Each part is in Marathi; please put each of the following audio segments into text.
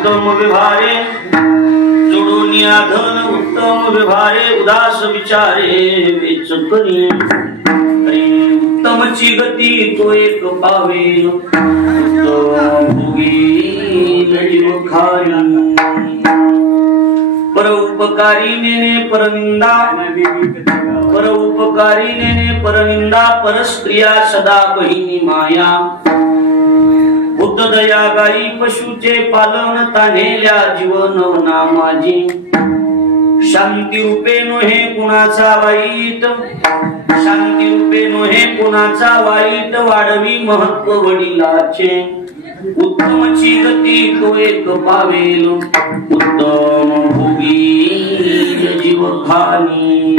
उत्तम व्यवहारे जोडून या धन उत्तम व्यवहारे उदास विचारे वेच करी उत्तमची गती तो एक पावेल उत्तम भोगील जीव खारी परोपकारी नेने परनिंदा परोपकारी नेने परनिंदा परस्त्रिया सदा बहिणी माया बुद्ध दया गाई पशुचे पालन तानेल्या जीवन नामाजी शांती रूपे नोहे कुणाचा वाईट शांती रूपे नोहे कुणाचा वाईट वाढवी महत्व वडिलाचे उत्तमची गती तो एक पावेल उत्तम भोगी जीव खानी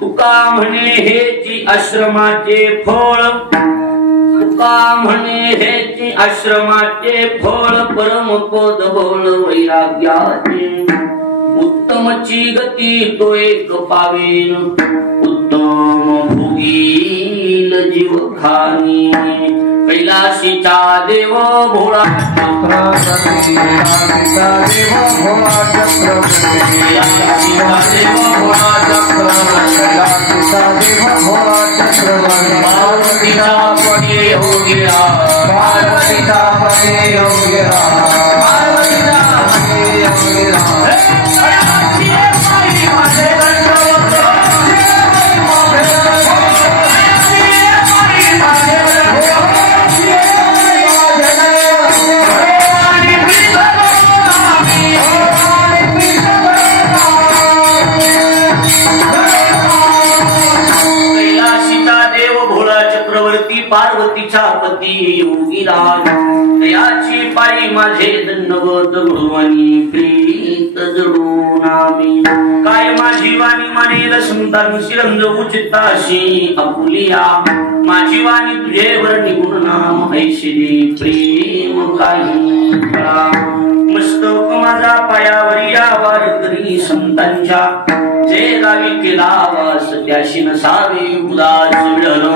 तुका म्हणे हेची आश्रमाचे फळ तुका म्हणे हेची आश्रमाचे फळ परमपद बळ वैराग्याचे उत्तमची गती तो एक पावेल उत्तम भोगील जीव खानी कैलाशीचा देव भोळा पार्वतीचा पती योगीराज याची पायी माझे दंडवत गुरुवानी प्रीत जडून आम्ही काय माझी वाणी मानेल संतान शिरंज उचिताशी अपुलिया माझी वाणी तुझेवर निघून नाम ऐशिरी प्रेम काही मस्तक माझा पायावर या वारकरी संतांच्या जे गावी केला वास त्याशी नसावे उदास विडलो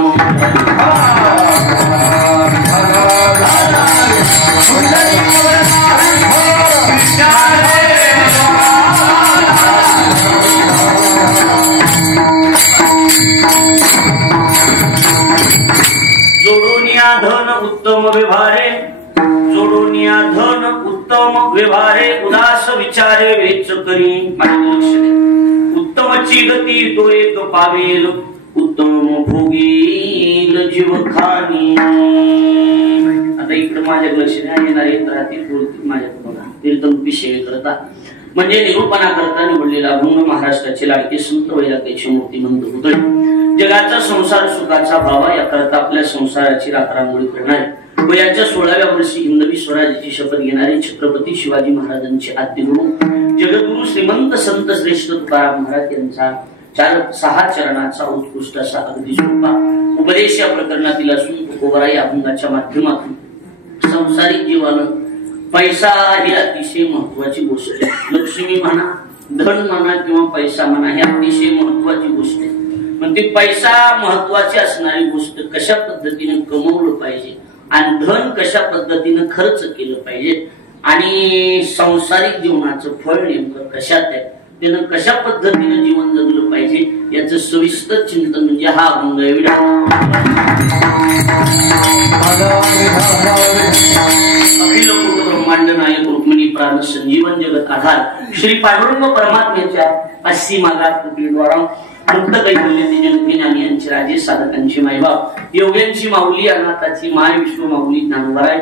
जोडून या धन उत्तम व्यवहारे जोडून या धन उत्तम व्यवहारे उदास विचारे वेच करी उत्तमची गती तो एक पावेल उत्तम भोगील जीव खानी आता इकडे माझ्या लक्ष येणारे राहतील माझ्याकडे बघा कीर्तन सेवे करता म्हणजे निरूपणा करता निवडलेला अभंग महाराष्ट्राचे लाडके संत वैराग्याची मूर्तिमंत पुतळे जगाचा संसार सुखाचा भावा याकरता आपल्या संसाराची राखरांगोळी करणारे वयाच्या 16व्या वर्षी हिंदवी स्वराज्याची शपथ घेणारे छत्रपती शिवाजी महाराजांचे आद्य गुरु जगद्गुरु श्रीमंत संत श्रेष्ठ तुकाराम महाराज यांचा 4-6 चरणाचा उत्कृष्ट असा अगदी सोपा उपदेश या प्रकरणातील असून तुकोबरा या अभंगाच्या माध्यमातून संसारिक जीवाला पैसा ही अतिशय महत्वाची गोष्ट आहे. लक्ष्मी म्हणा धन म्हणा किंवा पैसा म्हणा ही अतिशय महत्वाची गोष्ट आहे. पण ती पैसा महत्वाची असणारी गोष्ट कशा पद्धतीने कमवलं पाहिजे आणि धन कशा पद्धतीने खर्च केलं पाहिजे आणि संसारिक जीवनाचं फळ नेमकं कशात आहे त्यानं कशा पद्धतीने जीवन जगलं पाहिजे याचं सविस्तर चिंतन म्हणजे हा अभंग आहे. अखिल ब्रह्मांड नायक रुक्मिणी प्राण संजीवन जगत आधार श्री पांडुरंग परमात्म्याच्या 80 मागात कृपेद्वारा मुक्त कैवल्य जनज्ञानी यांचे राजे साधकांची मायबाप योग्यांची माऊली अनाथाची माय विश्व माऊली ज्ञानवराय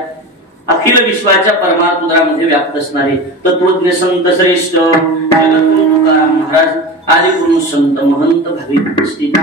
अखिल विश्वाच्या परमात्मरामध्ये व्याप्त असणारे तत्वज्ञ संत श्रेष्ठ जगद्गुरु तुकाराम महाराज आदि गुरु संत महंत भाविक उपस्थित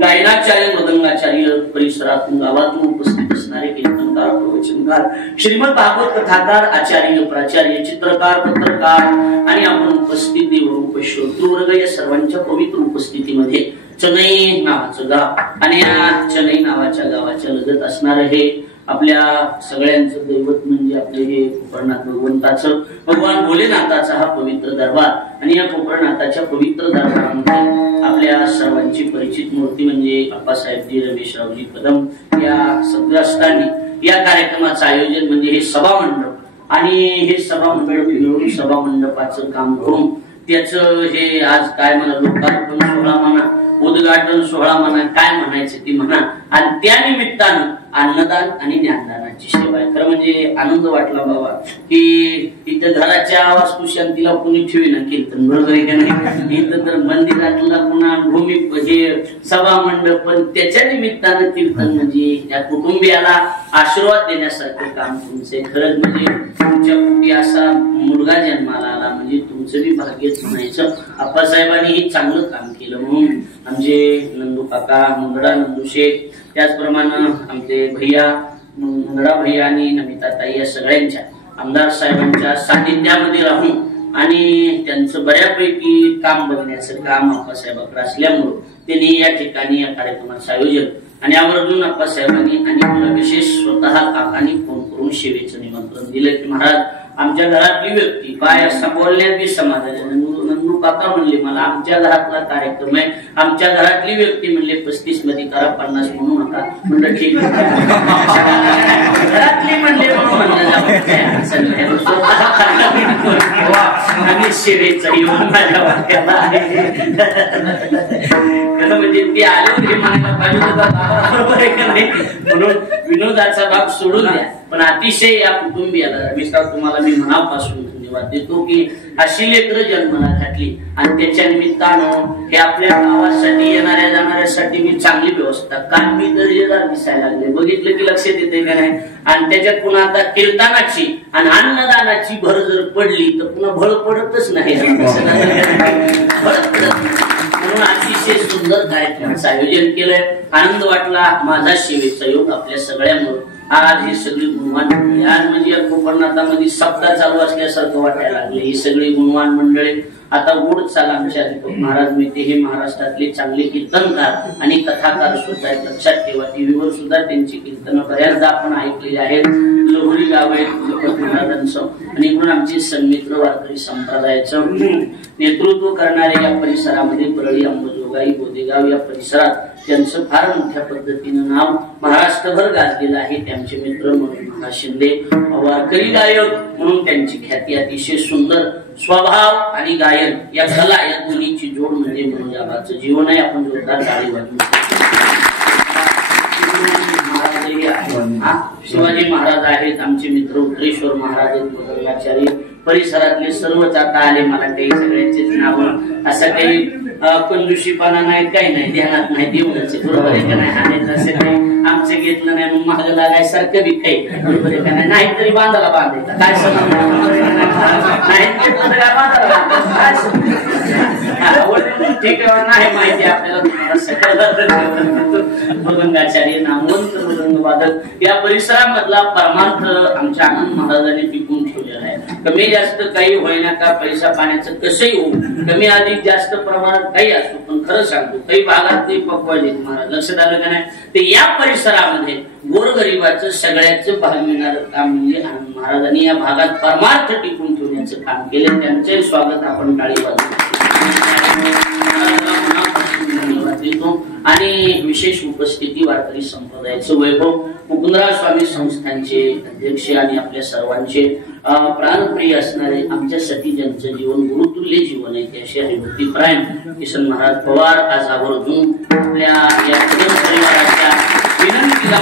गायनाचार्य मदंगाचार्य परिसरातून गावातून उपस्थित असणारे कीर्तनकार प्रवचनकार श्रीमद भागवत कथाकार आचार्य प्राचार्य चित्रकार पत्रकार आणि आपण उपस्थित देवरूप श्रोतृवर्ग या सर्वांच्या पवित्र उपस्थितीमध्ये चनई नावाचं गाव आणि या चनई नावाच्या गावाच्या लगत असणार हे आपल्या सगळ्यांचं दैवत म्हणजे आपले हे कोकणनाथ भगवंताचं भगवान भोलेनाथाचा हा पवित्र दरबार आणि या कोकणनाथाच्या पवित्र दरबारामध्ये आपल्या सर्वांची परिचित मूर्ती म्हणजे अप्पासाहेबजी रमेशरावजी कदम या सद्ग्रस्तांनी या कार्यक्रमाचं आयोजन म्हणजे हे सभा मंडप आणि हे सभा मंडळ मिळून सभा मंडपाचं काम करून त्याचं हे आज काय म्हणा लोकार्पण सोहळा म्हणा, उद्घाटन सोहळा म्हणा, काय म्हणायचं ती म्हणा, आणि त्या निमित्तानं अन्नदान आणि ज्ञानदानाची सेवा आहे. खरं म्हणजे आनंद वाटला बाबा की इथं घराच्या वास्तुशांतीला कुणी ठेवीना कीर्तन, बरोबर आहे का नाही. इथं तर मंदिरातला पुन्हा भूमी हे सभा मंडप, पण त्याच्या निमित्तानं कीर्तन म्हणजे या कुटुंबियाला आशीर्वाद देण्यासारखं काम तुमचे. खरंच म्हणजे तुमच्या कुठे असा मुलगा जन्माला आला म्हणजे तुमचं बी भाग्यच म्हणायचं. आप्पासाहेबांनी हे चांगलं काम केलं म्हणून आमचे नंदू काका, मुंगडा नंदू शेठ, त्याचप्रमाणे आमचे भैया मुंगडा भैया आणि नमिता ताई या सगळ्यांच्या आमदार साहेबांच्या सानिध्यामध्ये राहून आणि त्यांचं बऱ्यापैकी काम बघण्याचं काम आप्पासाहेबांकडे असल्यामुळं त्यांनी या ठिकाणी या कार्यक्रमाचं आयोजन आणि आवर्जून आप्पासाहेबांनी आणि मला विशेष स्वतः काकांनी फोन करून सेवेचं निमंत्रण दिलं की महाराज आमच्या घरातली व्यक्ती काय असं बोलण्यात बी समाधान. नंदू काका म्हणले मला आमच्या घरातला कार्यक्रम आहे, आमच्या घरातली व्यक्ती म्हणले 35 मध्ये करा, 50 म्हणू नका. म्हणलं ठीक घरातली म्हणले म्हणून आणि सेवेचा योग माझ्या वाक्याला म्हणजे ते आले होते म्हणायला पाहिजे बरोबर आहे का नाही. म्हणून विनोदाचा भाग सोडून द्या, पण अतिशय या कुटुंबियाला रमेशराव तुम्हाला मी मनापासून धन्यवाद देतो की अशी लेकरं जन्माला घातली आणि त्याच्या निमित्तानं हे आपल्या गावासाठी येणाऱ्या जाणाऱ्यासाठी मी चांगली व्यवस्था. काल मी दर्जेदार दिसायला लागले, बघितलं की लक्षात येते का नाही. आणि त्याच्यात पुन्हा आता कीर्तनाची आणि अन्नदानाची भर जर पडली तर पुन्हा भर पडतच नाही. म्हणून अतिशय सुंदर कार्यक्रमाचं आयोजन केलंय. आनंद वाटला. माझा सेवेचा योग आपल्या सगळ्यांवर आज ही सगळी गुणवान मंडळी, आज म्हणजे या कोकणनाथामध्ये सप्ताह चालू असल्यासारखं वाटायला लागले. ही सगळी गुणवान मंडळी आता गोड चाल आमच्या महाराज मिळते. हे महाराष्ट्रातले चांगले कीर्तनकार आणि कथाकार सुद्धा आहेत. लक्षात ठेवा टीव्हीवर सुद्धा त्यांची कीर्तन बऱ्याचदा आपण ऐकलेली आहेत. लोहरी गाव आहेत महाराजांचं आणि म्हणून आमचे सन्मित्र वारकरी संप्रदायाचं नेतृत्व करणारे या परिसरामध्ये परळी, अंबाजोगाई, गोदेगाव या परिसरात त्यांचं फार मोठ्या पद्धतीनं नाव महाराष्ट्रभर गाजलेलं आहे. त्यांचे मित्र म्हणून शिंदे वारकरी गायक म्हणून त्यांची ख्याती. अतिशय सुंदर स्वभाव आणि गायन या कला या दोन्हीची जोड म्हणजे मनोजाबाचं जीवन आहे. आपण जोरदार टाळी वाजवू. शिवाजी महाराज आहेत आमचे मित्र, उत्तरेश्वर महाराज आहेत, मदनाचार्य, परिसरातले सर्वच आता आले. मला काही सगळ्यांचेच नाव असं काही कंजूशीपणा नाही, काही नाही, ध्यानात नाही, देऊनच बरोबर आहे का नाही. आणि असं काही आमचं घेतलं नाही मग महाग लागायसारखं बी काही बरोबर आहे का नाही. नाही तरी बांधाला बांधायचा काय समज नाही ठीक आहे. नाही माहिती आपल्याला मृदंगाचार्य नामवंत मृदंग वादक या परिसरामधला परमार्थ आमच्या आनंद महाराजांनी टिकून ठेवलेला आहे. कमी जास्त काही होईना का पैसा पाण्याचं कसंही होऊ, कमी अधिक जास्त प्रमाणात काही असतो, पण खरं सांगतो काही भागात ते पकवायचे महाराज. लक्षात आलं का नाही. ते या परिसरामध्ये गोरगरिबाचं सगळ्याचं भाग मिळणारं काम म्हणजे आनंद महाराजांनी या भागात परमार्थ टिकून ठेवण्याचं काम केलं. त्यांचे स्वागत आपण टाळी वाजवू आणि विशेष उपस्थिती वारकरी संप्रदायाचं वैभव मुकुंदराव स्वामी संस्थानचे अध्यक्ष आणि आपल्या सर्वांचे प्राणप्रिय असणारे आमच्यासाठी ज्यांचं जीवन गुरुतुल्य जीवन आहे ते असे हरिभक्ती परायण किसन महाराज पवार आज आवर्जून आपल्या या परिवाराच्या विनंतीला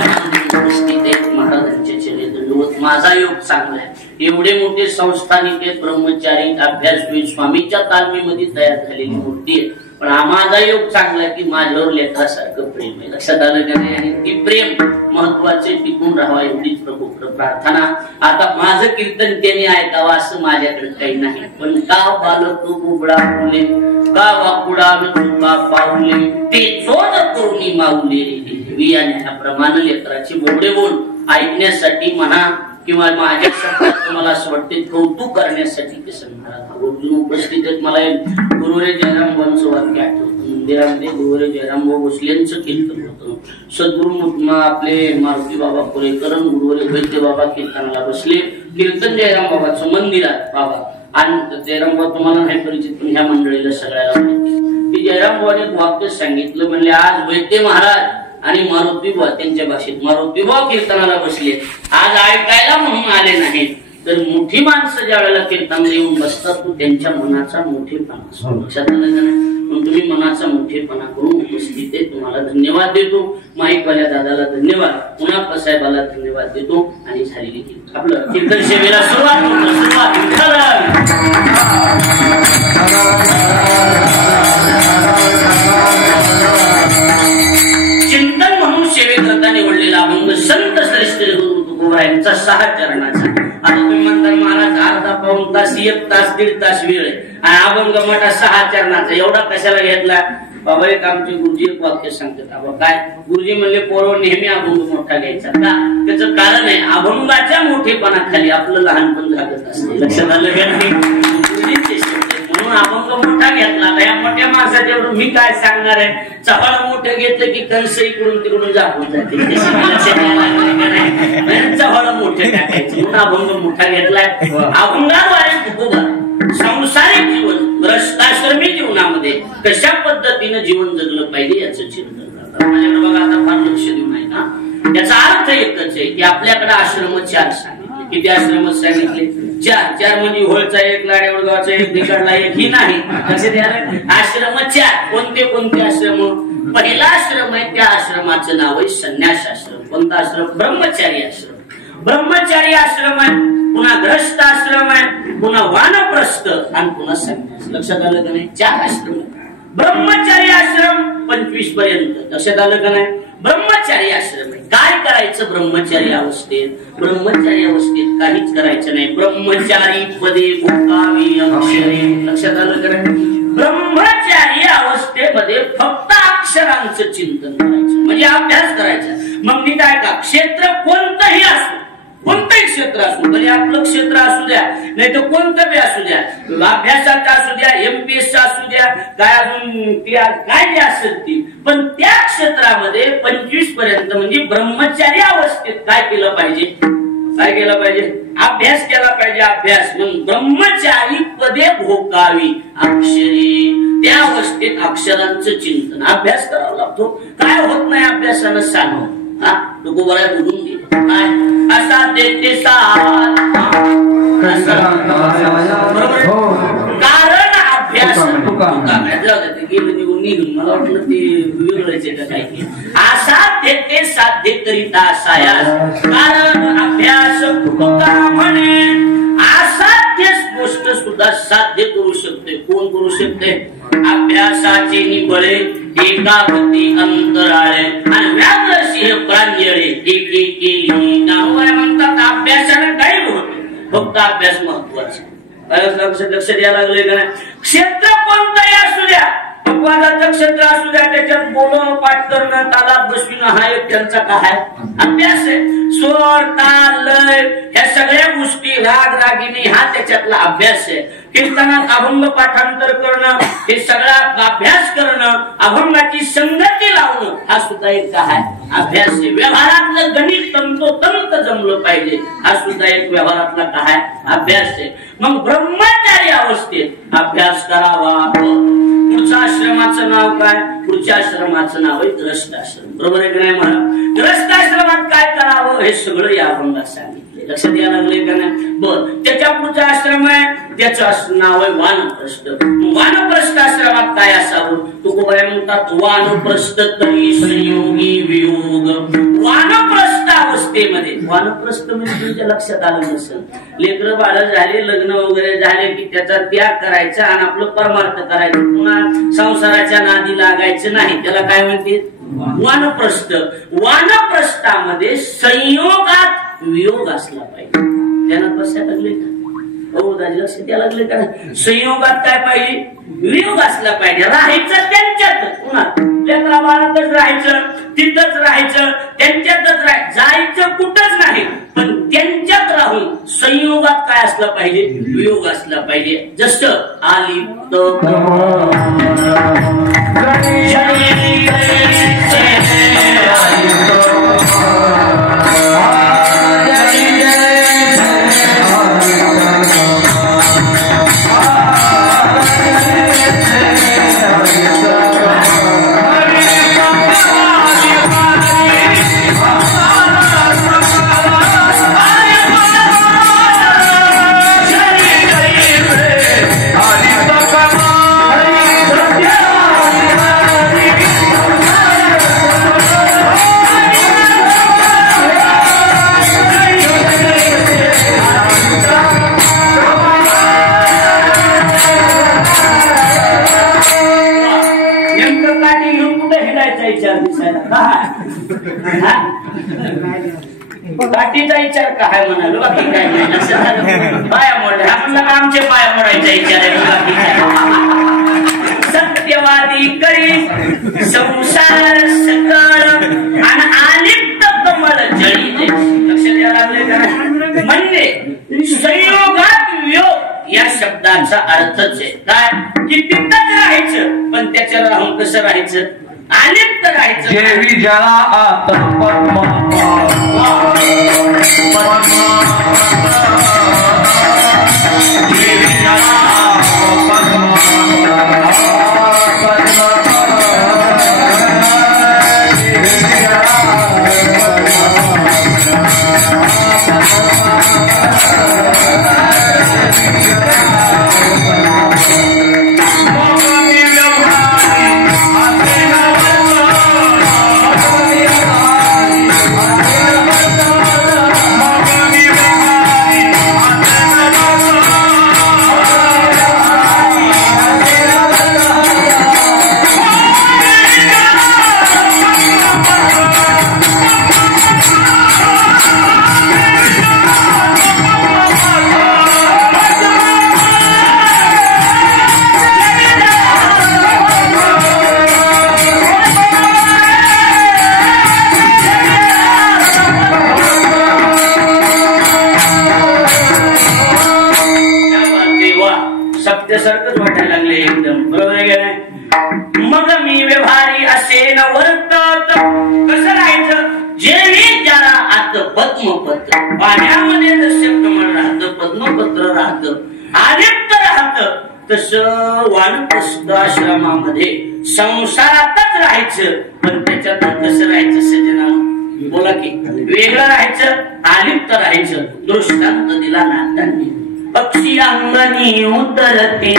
उपस्थित आहेत. महाराजांच्या चरणी दंडवत. माझा योग चांगला आहे. एवढे मोठे संस्थानिक ब्रह्मचारी अभ्यासवीर स्वामीच्या तालमीमध्ये तयार झालेली मूर्ती आहे, पण माझा योग चांगला की माझ्यावर लेकरासारखं प्रेम आहे. लक्षात आलं का नाही. आणि ती प्रेम महत्वाचे टिकून राहावा एवढीच प्रभूकडे प्रार्थना. आता माझं कीर्तन त्याने ऐकावं असं माझ्याकडे काही नाही, पण का बालक बुबडा फुले का वाकुडा विठुबा पाऊले ते चोद करुणी माऊले रे याप्रमाणे लेकराचे बोबडे बोल ऐकण्यासाठी म्हणा किंवा माझ्या शब्दात तुम्हाला असं वाटते कौतुक करण्यासाठी किसन महाराज आवर्जून उपस्थित आहेत. मला गुरुरे जयराम वंच वाक्य आठवतं. मंदिरामध्ये गुरुरे जयराम भोसलेंचं कीर्तन होतं. सद्गुरु आपले मारुती बाबा पुरेकर गुरुवरे वैद्य बाबा कीर्तनाला बसले. कीर्तन जयराम बाबाचं मंदिरात बाबा आणि जयराम बाबा तुम्हाला नाही परिचित पण ह्या मंडळीला सगळ्याला माहिती की जयराम बाबाने वाक्य सांगितलं. म्हणले आज वैद्य महाराज आणि मारुती बुवा त्यांच्या भाषेत मारुती बुवा कीर्तनाला बसले. आज ऐकायला म्हणून आले नाहीत, तर मोठी माणसं ज्या वेळेला कीर्तनाला येऊन बसतात तो त्यांच्या मनाचा मोठेपणा असतो. लक्षात आलं का नाही? मग तुम्ही मनाचा मोठेपणा करून उपस्थित आहे. तुम्हाला धन्यवाद देतो. माईकवाल्या दादाला धन्यवाद, पुन्हा साहेबाला धन्यवाद देतो. आणि झालेली आपलं कीर्तन सेवेला सुरुवात चिंतन म्हणून सेवेकरता निवडलेला अभंग संत श्रेष्ठ तुकोबारायांचा 6 चरणाचा. आता तुम्ही म्हणता महाराज अर्धा पाऊण तास, 1 तास, 1.5 तास वेळ आहे आणि अभंग मोठा 6 चरणाचा, एवढा कशाला घेतला? बाबा एक आमचे गुरुजी एक वाक्य सांगतात. बाबा काय? गुरुजी म्हणले पोरं नेहमी अभंग मोठा घ्यायचा का? त्याचं कारण आहे अभंगाच्या मोठेपणाखाली आपलं लहानपण झालं असते. लक्षात आलं का नाही? म्हणून अभंग मोठा घेतला. या मोठ्या माणसाच्या मी काय सांगणार आहे? चव्हाळ मोठं घेतलं की कंस इकडून तिकडून जाऊन जाते. चव्हाळ मोठे टाकायचं म्हणून अभंग मोठा घेतलाय. अभंगाद्वारे तुकोबा संसारिक जीवन, ग्रस्ताश्रमी जीवनामध्ये कशा पद्धतीनं जीवन जगलं पाहिजे याचं चिंतन करतात. माझ्याकडे बघा आता फार लक्ष देऊ नये ना. याचा अर्थ एकच आहे की आपल्याकडे आश्रम 4 सांगितले. किती आश्रम सांगितले? 4 म्हणजे होळचा 1, लाडेवडगावचा 1, निकडला 1 ही नाही. आश्रम 4. कोणते आश्रम? पहिला आश्रम आहे त्या आश्रमाचं नाव आहे संन्यास आश्रम. कोणता आश्रम? ब्रह्मचारी आश्रम. ब्रह्मचारी आश्रम आहे, पुन्हा ग्रस्त आश्रम आहे, पुन्हा वानप्रस्थ आणि पुन्हा संन्यास. लक्षात आलं का नाही? 4 आश्रम. ब्रह्मचारी आश्रम 25 पर्यंत. लक्षात आलं का नाही? ब्रह्मचारी आश्रम आहे. काय करायचं ब्रह्मचारी अवस्थेत? ब्रह्मचारी अवस्थेत काहीच करायचं नाही. ब्रह्मचारी पदे भोगावी अक्षरे. लक्षात आलं का नाही? ब्रह्मचारी अवस्थेमध्ये फक्त अक्षरांचं चिंतन करायचं, म्हणजे अभ्यास करायचा. मग मी काय का क्षेत्र कोणतंही असो, कोणतंही क्षेत्र असू, म्हणजे आपलं क्षेत्र असू द्या, नाही तर कोणतं बी असू द्या, अभ्यासाचा असू द्या, MPS असू द्या, काय अजून काय जे असेल ती, पण त्या क्षेत्रामध्ये 25 पर्यंत म्हणजे ब्रह्मचारी अवस्थेत काय केलं पाहिजे? काय केलं पाहिजे? अभ्यास केला पाहिजे. अभ्यास मग ब्रह्मचारी पदे भोगावी अक्षरे. त्या अवस्थेत अक्षरांचं चिंतन, अभ्यास करावा लागतो. काय होत नाही अभ्यासानं सांग. तुकोबाला बोलून दे काय असा देते साथ. कारण अभ्यास निघून मला वाटलं ते वेगळंच आहे का काय. असा देते साध्य करिता सायास, कारण अभ्यास म्हणे असाध्य गोष्ट सुद्धा साध्य करू शकते. कोण करू शकते? अभ्यासाचे निबळे एकागती अंतराळे आणि व्याघ्र सिंह प्रांजळे एकेकेली. नामवाय म्हणतात अभ्यासाने काही होत, फक्त अभ्यास महत्वाचा. लक्ष द्यायला लागले का नाही? क्षेत्र कोणतंही असू द्या, भगवानाचं क्षेत्र असू द्या, त्याच्यात बोलणं, पाठ करणं, तालात बसविणं हा एक त्यांचा काय अभ्यास आहे. स्वर, ताल, लय ह्या सगळ्या गोष्टी, राग रागिणी हा त्याच्यातला अभ्यास आहे. कीर्तनात अभंग पाठांतर करणं हे सगळा अभ्यास करणं, अभंगाची संगती लावणं हा सुद्धा एक काय अभ्यास आहे. व्यवहारातलं गणित तंतोतंत जमलं पाहिजे हा सुद्धा एक व्यवहारातला काय अभ्यास आहे. मग ब्रह्मचारी अवस्थेत अभ्यास करावा. पुढच्या आश्रमाचं नाव काय? पुढच्या आश्रमाचं नाव आहे ग्रस्त आश्रम. बरोबर आहे की नाही म्हणा? ग्रस्त आश्रमात काय करावं हे सगळं या अभंगात सांगितलं. लक्षात यायला लागले का नाही? बर, त्याच्या पुढचा आश्रम आहे, त्याचं नाव आहे वानप्रस्थ. वानप्रस्थ आश्रमात काय असावं? तुकोबाई म्हणतात वानप्रस्थ तरी संयोगी वियोग. वानप्रस्थ अवस्थेमध्ये, वानप्रस्थ म्हणजे तुमच्या लक्षात आलं नसेल, लेकर बाळ झाले, लग्न वगैरे झाले की त्याचा त्याग करायचा आणि आपलं परमार्थ करायचं, पुन्हा संसाराच्या नादी लागायचं नाही. त्याला काय म्हणते? वानप्रस्थ. वानप्रस्थामध्ये संयोगात वियोग असला पाहिजे. त्यांना लक्षात लागले का? हो दाजी लक्षात द्यायला लागले का? संयोगात काय पाहिजे? वियोग असला पाहिजे. राहायचं त्यांच्यातच, पुन्हा लेकरा बाळातच राहायचं, तिथंच राहायचं, त्यांच्यातच राहायचं, जायचं कुठंच नाही, पण त्यांच्यात राहून संयोगात काय असला पाहिजे? वियोग असला पाहिजे. जसं आलिप्त जायचा विचार दिसायला काय काठीचा विचार काय म्हणालो बाकी काय नाही असं झालं पाया मोडल्या म्हणलं का आमचे पाया मोडायचा विचार आहे बाकी काय सत्यवादी करी संसार सकळ आणि आलिप्त कमळ जळी लक्ष द्यावं लागले का म्हणजे संयोगात वियोग या शब्दाचा अर्थच आहे काय की तिथंच राहायचं पण त्याच्यावर राहून कसं राहायचं आलिप्त राहायचं जेवी जळा आत सत्यासारखंच वाटायला लागले एकदम बरोबर आहे का नाही मग मी व्यवहारी असे न वर्तत कसं राहायचं जेवी त्याला आत पद्मपत्र पाण्यामध्ये जसं कमळ राहतं पद्मपत्र राहतं आलिप्त राहतं तसं वानप्रस्थ आश्रमामध्ये संसारातच राहायचं पण त्याच्यात कसं राहायचं सजना बोला की वेगळं राहायचं आलिप्त राहायचं दृष्टांत दिला नाथांनी पक्षी अंगणी उतरते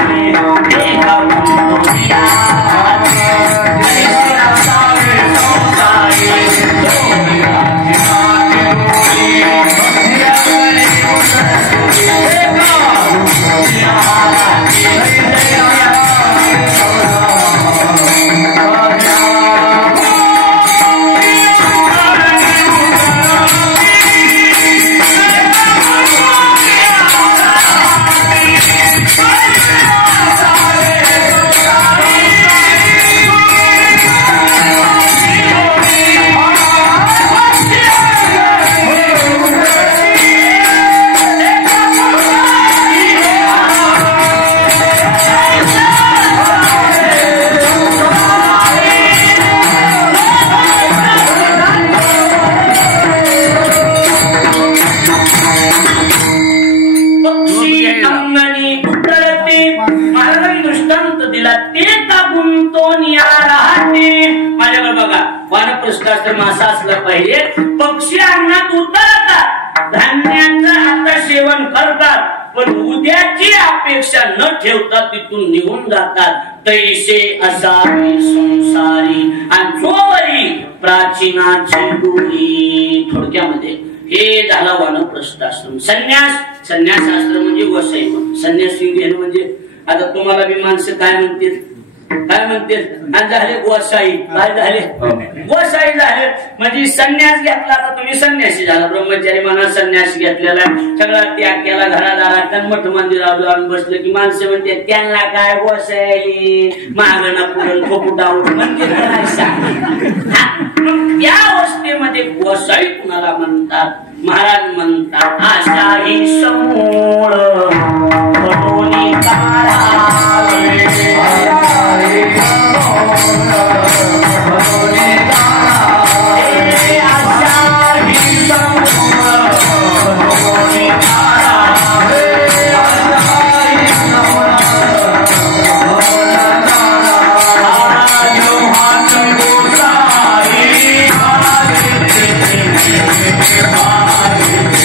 मासा असला पाहिजे पक्षी अन्नात उतरतात धान्याचं आता सेवन करतात पण उद्याची अपेक्षा न ठेवता तिथून निघून जातात तैसे असावी संसारी आणि जोवरी प्राचीनाची गोरी थोडक्यामध्ये हे झाला वानप्रस्थ आश्रम संन्यास संन्यासाश्रम म्हणजे वसई संन्यासी घेणं म्हणजे आता तुम्हाला बी माणसं काय म्हणते झाले गोसाई काय झाले गोसाई झाले म्हणजे संन्यास घेतला तर तुम्ही संन्यासी झाला ब्रह्मचारी मनात संन्यास घेतलेला सगळा त्याग केला घरादारात मठ मंदिरावर जाऊन बसलं की माणसं म्हणते त्यांना काय गोसाई मागणं पुरण खोपुटावर मंदिर या अवस्थेमध्ये गोसाई कुणाला म्हणतात महाराज म्हणतात आशाही समूळ Bye.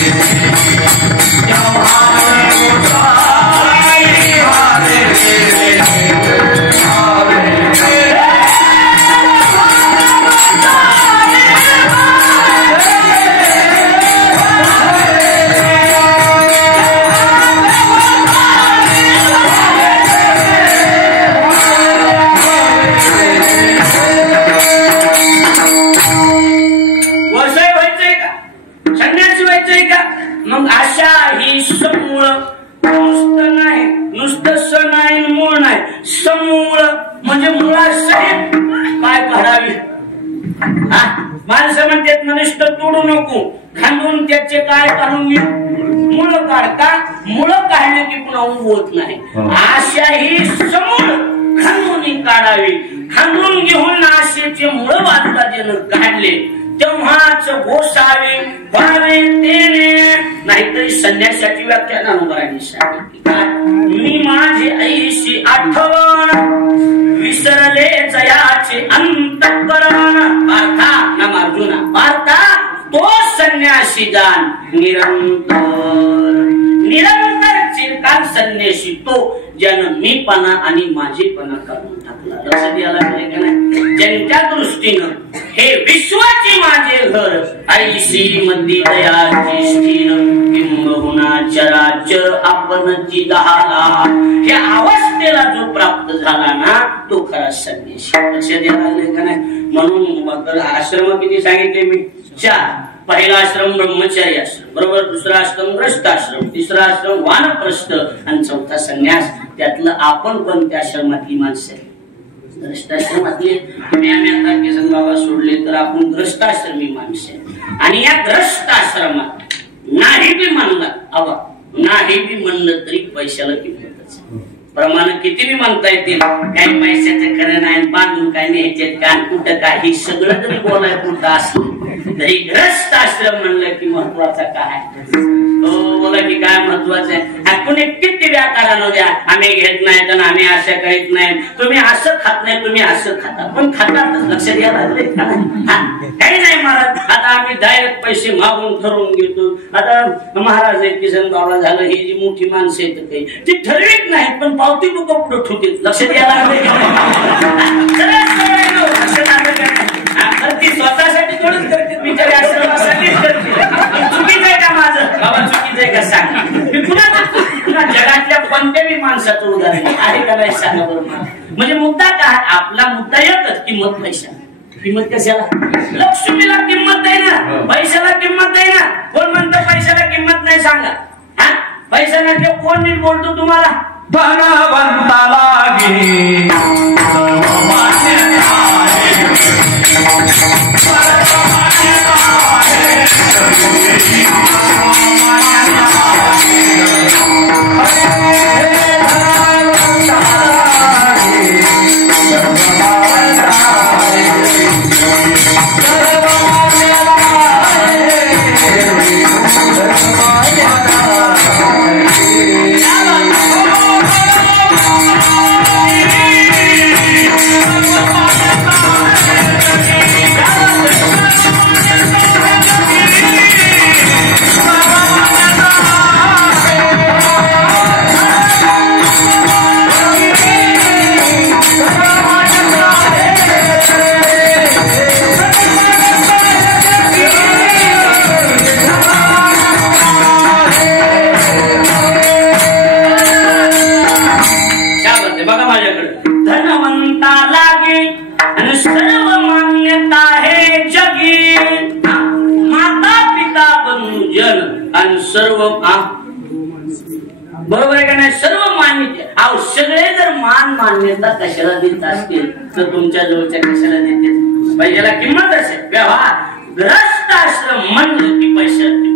हा माणसं म्हणतात मनुष्य तोडू नको, खांदून त्याचे काय काढून घे, मुळं काढता, मुळं काढले की पुन्हा उगवत नाही. आशा ही समूळ खांदून काढावी. खांदून घेऊन आशेचे मुळं बाजूला ज्यानं काढले तेव्हाच गोसावे व्हावे तेने. नाहीतरी संन्यासाची व्याख्या ज्ञानोबांनी सांगितली. मी माझी ऐशी आठवण विसरले जयाचे अंतःकरण. पार्था नाम अर्जुना, पार्था तो संन्यासी जाण निरंतर. निरंतर चिरकाल संन्यासी तो ज्यानं मीपणा आणि माझेपणा काढून टाकला. लक्षात यायला पाहिजे का नाही? ज्यांच्या दृष्टीनं हे विश्वाचे माझे घर ऐशी मध्ये दयाची स्थिर किंबहुना चराचर आपणची झाला. या अवस्थेला जो प्राप्त झाला ना तो खरा संन्यासी. लक्षात यायला पाहिजे का नाही? म्हणून आश्रम किती सांगितले मी? 4. पहिला आश्रम ब्रह्मचारी आश्रम, बरोबर. दुसरा आश्रम ग्रस्त आश्रम, तिसरा आश्रम वानप्रस्थ आणि चौथा संन्यास. त्यातलं आपण पण त्या आश्रमातली माणसं आहे. ग्रस्ताश्रमातले केसन बाबा सोडले तर आपण ग्रस्ताश्रमी माणसं आहे. आणि या ग्रस्त आश्रमात नाही बी म्हणला आवा, नाही बी म्हणलं तरी पैशाला किंमतच. प्रमाण किती बी म्हणता येतील, काही पैशाचं खरं नाही, बांधून काय न्यायचे का कुठं काय, हे सगळं जरी बोलाय कुठं असलं तरी ग्रस्त आश्रम म्हणलं की महत्वाचा काय? बोला की काय महत्वाचं आहे? कुणी किती व्याकारानं द्या, आम्ही घेत नाहीत आणि आम्ही असं करीत नाही, तुम्ही असं खात नाही, तुम्ही असं खाता, पण खातात. लक्षात द्यायला लागले काही नाही महाराज. आता आम्ही डायरेक्ट पैसे मागून ठरवून घेतो. आता महाराज किसन बाबा झालं, ही जी मोठी माणसं आहेत काही ती ठरवीत नाहीत पण पावती बुक पुढे ठोकेत. लक्षात यायला लागले. ती स्वतःसाठी थोडंच करते, बिचारी आश्रमासाठीच करते. चुकीचं आहे का माझं? बाबा चुकीचं आहे का सांग. मी पुन्हा जगातल्या कोणत्याही माणसाचं उदाहरण आहे का नाही सांगा बरोबर. म्हणजे मुद्दा काय? आपला मुद्दा एकच, किंमत पैसा. किंमत कशाला? लक्ष्मीला किंमत आहे ना, पैशाला किंमत आहे ना. कोण म्हणतं पैशाला किंमत नाही? सांगा. हा पैसा नाही कोण नीट बोलतो तुम्हाला? धनवंताला गे सर्व बरोबर आहे का नाही? सर्व मान्यता. अहो सगळे जर मान मान्यता कशाला देत असतील तर तुमच्या जवळच्या कशाला देते? पैशाला किंमत असेल. व्यवहार ग्रस्त आश्रम म्हणलं की पैशाला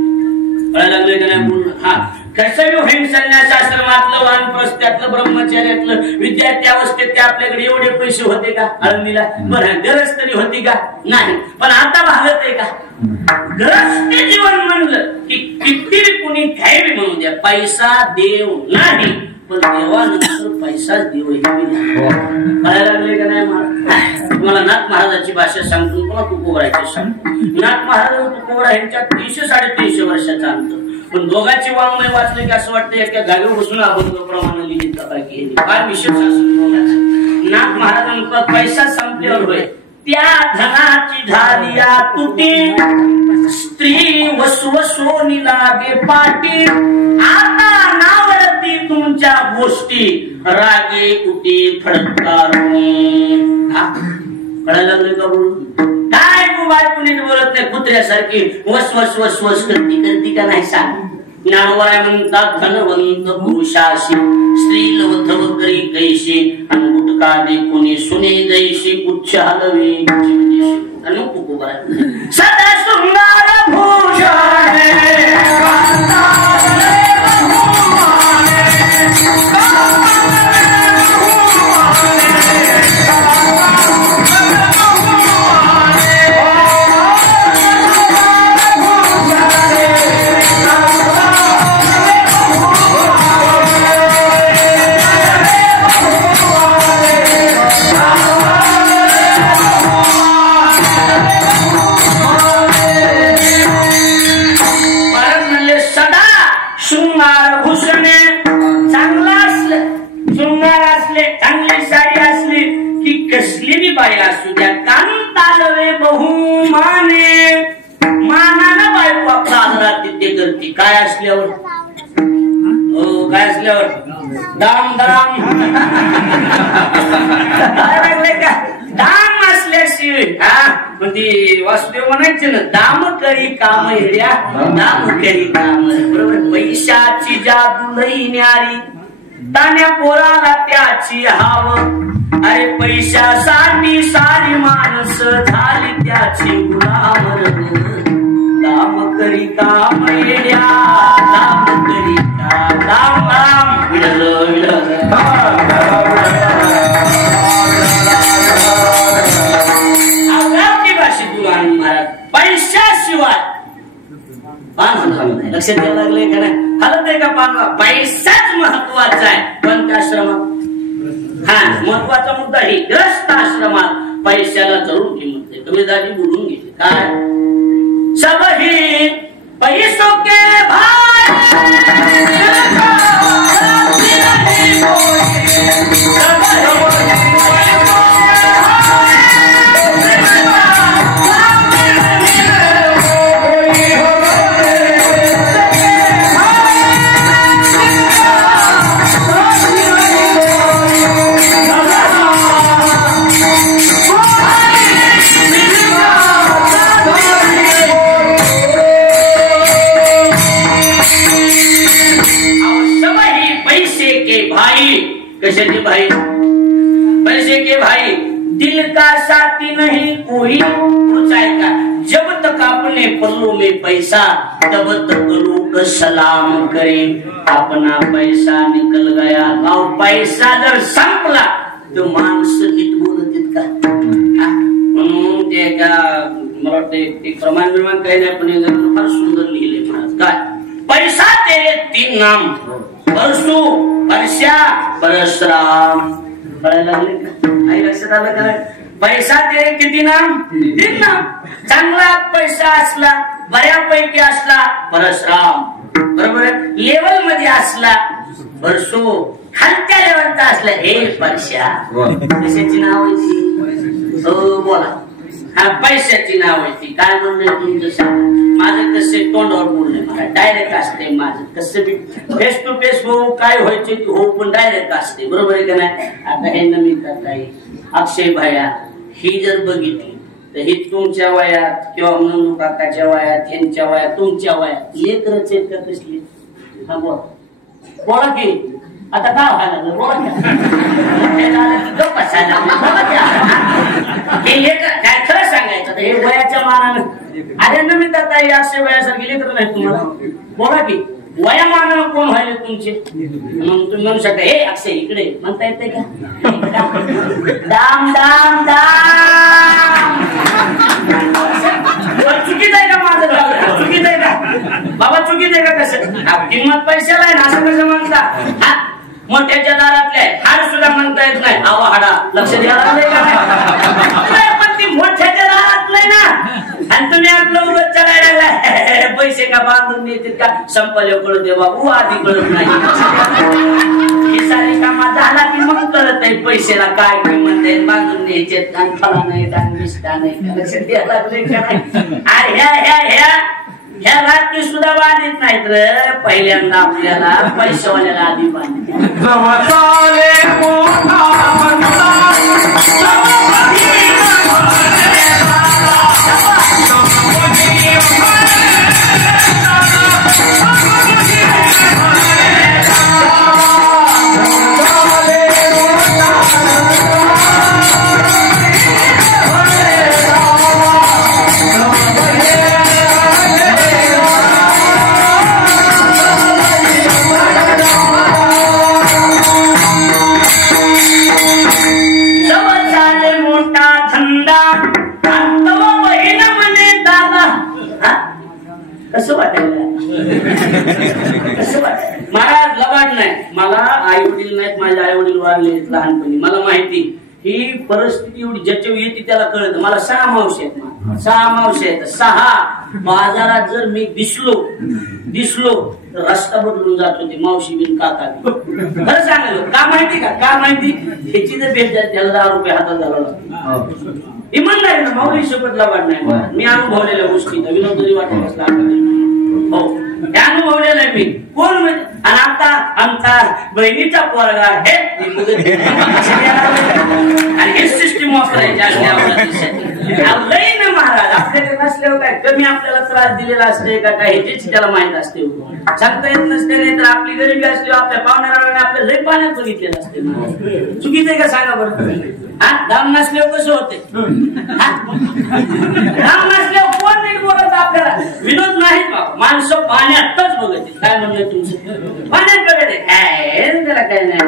कळायला लागले का नाही बोलणं? हा कसं होईल? संन्यास आश्रमातलं, वानप्रस्थातलं, ब्रह्मचर्यातलं विद्यार्थी अवस्थेत ते आपल्याकडे एवढे पैसे होते का? आळंदीला बरं गरज तरी होती का? नाही. पण आता भागत आहे का? ग्रस्त जीवन म्हणलं की किती कुणी घ्यावी म्हणून द्या, पैसा देव नाही, पण देवानंतर पैसा देव कळायला लागले का नाही? तुम्हाला नाथ महाराजांची भाषा सांगतो, तुम्हाला तुकोबराची सांगतो. नाथ महाराज तुकोबरा यांच्या 300-350 वर्षाचा अंतर, पण दोघांची वाङ्मय वाचले की असं वाटतं एका जागेवर बसून आपण प्रमाणे लिहित पाहिजे. फार विशेष असं नाथ महाराजांचा पैसा संपल्यावर होय त्या धनाची झाली तुटी, स्त्री वसवसोनी लागे पाटी, आता नावडती तुमच्या गोष्टी, रागे कुटी फडकारुनी. कळायला लागले का बोलून? काय मोबाईल कुणी बोलत नाही, कुत्र्यासारखी वस वस वस वस करती का नाही सांग. ज्ञानोबा म्हणतात धनवंत पुरुषाशी स्त्री लवथव करी कैशी, आणि गुटका दे कोणी सुने जैशी उच्च हलवे. सदा शृंगार भूषण असू द्या कांतालवे बहुमाने मानानं बायको आपला आदरातिथ्य करते काय असल्यावर हो काय असल्यावर दाम दाम लागले का दाम असल्याशिवाय हा म्हणजे वासुदेव म्हणायचे ना दाम करी काम हेड्या दाम करी काम बरोबर पैशाची जादू लई न्यारी तान्या पोराला त्याची हाव अरे पैशासाठी सारी माणसं झाली त्याची गुलाम दाम करी काम येड्या दाम करी काम दाम दाम विडलं विडलं अवघाती भाषेतून आणून महाराज पैशाशिवाय लक्षात द्यायला लागले का नाही हलत आहे का पानवा पैसाच महत्वाचा आहे पण त्या आश्रमात हा महत्वाचा मुद्दा ही ग्रस्त आश्रमात पैशाला जरूर किंमत आहे कबीरदाजी बोलून गेले काय सब ही पैसों के भाई कशाचे भाई पैसे के भाई दिल का साथी नहीं कोई पूछाए का जब तक अपने पल्लों में पैसा तब तक लोग सलाम करे अपना पैसा निकल गया और पैसा जर संपला तो माणसं नीट बोलत का म्हणून ते का मला वाटतं एक प्रमाण काही नाही पण फार सुंदर लिहिले महाराज काय पैसा तेरे 3 नाम परसू परश्या परशुराम कळायला लागले का नाही लक्षात आलं का पैसा ते किती नाम 3 नाम चांगला पैसा असला बऱ्यापैकी असला परशुराम बरोबर लेवल मध्ये असला परसू खालच्या लेवलचा असला हे परश्या कशाची नाव आहे हो बोला हा पैशाची नाव आहे ती काय म्हणणं तुमचं सांग माझं कसे तोंडावर बोलणे मला डायरेक्ट असते माझं कसं बी फेस टू फेस हो काय व्हायचे हो पण डायरेक्ट असते बरोबर आहे का नाही आता हे नमिता ताई अक्षय भैया ही जर बघितली तर ही तुमच्या वयात किंवा नंदू काकाच्या वयात यांच्या वयात तुमच्या वयात लेकरच आहेत का कसली हा बोला बोला की आता काय व्हायला बोला काय खरं सांगायचं हे वयाच्या मानानं अरे नमिता ताई अक्षय वयासारखी लेकर नाही तुम्हाला बोला की वयामानानं कोण व्हायले तुमचे मग तुम्ही म्हणू शकता हे अक्षय इकडे म्हणता येते का दाम दाम दाम चुकीचं आहे का माझं चुकीचं आहे का बाबा चुकीचं आहे का कसं किंमत पैशाला आहे ना असं कसं म्हणता मोठ्याच्या दारातले हाड सुद्धा म्हणता येत नाही आवा हाडा लक्ष द्यायला लागले का पण ती मोठ्याच्या दारातलं ना आणि तुम्ही आपलं उगत चालायला लागलाय पैसे का बांधून देतील का संपले कळत दे बाबू आधी कळत नाही ही सारी कामा झाला की मग कळत आहे पैशाला काय किंमत आहे बांधून द्यायचे आणि फला नाही आणि निष्ठा नाही लक्ष द्यायला लागले का नाही ह्या रात्री सुद्धा बांधित नाहीत रे पहिल्यांदा आपल्याला पैशावाल्याला आधी बांधित कसं वाटायला कसं वाटायला महाराज लबाड नाही मला आई वडील नाहीत माझे आई वडील वारले लहानपणी मला माहिती ही परिस्थिती एवढी ज्याच्यावर येते त्याला कळत मला 6 मावशी आहेत 6 मावशी आहेत 6 बाजारात जर मी दिसलो तर रस्ता बदलून जात होती मावशी बिन काका खरं सांगितलं का माहिती का माहिती ह्याची जर भेट जाते त्याला 10 रुपये हातात घालावं लागतं इमानदारी ना माऊली शपथ लबाड नाही मी अनुभवलेल्या गोष्टी विनोद जरी वाटत असला हो हे अनुभवलेलं आहे मी कोण म्हणजे आणि आता आमचा बहिणीचा पोरगा हे आणि हे सिस्टीम वापरायची लई ना महाराज आपल्याकडे नसल्यावर काय कमी आपल्याला त्रास दिलेला असते का काय ह्याचीच त्याला माहित असते सांगता येत नसते नाही तर आपली गरिबी असली आपल्या पाहुण्याला आपल्या लई पाण्यात बघितलेलं असते चुकीचं आहे का सांगा बरं दाम नसल्यावर कसं होते दाम नसल्यावर कोण नाही बोलत आपल्याला विनोद नाही का माणसं पाण्यातच बघते काय म्हणणं तुमचं पाण्यात बघते काय त्याला काय नाही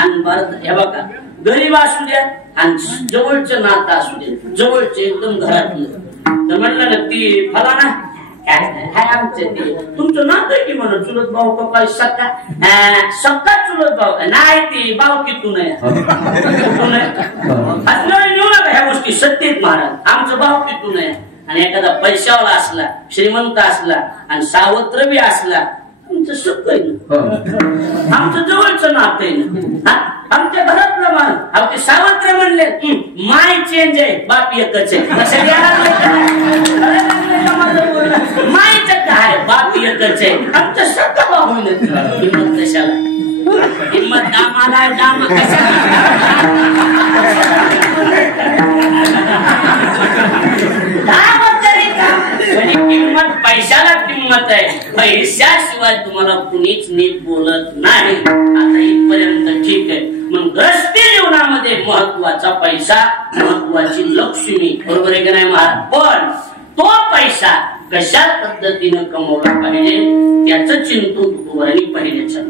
आणि परत हे बघा गरीब असू द्या आणि जवळचं नातं असू द्या जवळचे एकदम घरातलं तर म्हणलं ना ती फलाना काय आमचं ते तुमचं नातं की म्हणून चुलत भाऊ पप्पा सक्का चुलत भाऊ नाही ती भाऊ कितून नेऊ नका ह्या गोष्टी सत्तेत महाराज आमचं भाऊ कितून आहे आणि एखादा पैशावाला असला श्रीमंत असला आणि सावत्र बी असला आमचं सगळं आहे ना आमचं जवळचं नातं आहे ना आमच्या घरातलं मान ते सावत्र म्हणले माय चेंज आहे बाप एकच आहे मायचं काय बाप एकच आहे आमचं सगळं भाऊ हिंमत कशाला हिंमत दामाला दाम किंमत पैशाला किंमत आहे पैशाशिवाय तुम्हाला कुणीच नीट बोलत नाही आता इथपर्यंत ठीक आहे मग ग्रस्ती जीवनामध्ये महत्वाचा पैसा महत्वाची लक्ष्मी बरोबर आहे की नाही महाराज पण तो पैसा कशा पद्धतीनं कमवला पाहिजे त्याचं चिंतन तुझ्याने पहिल्याच्या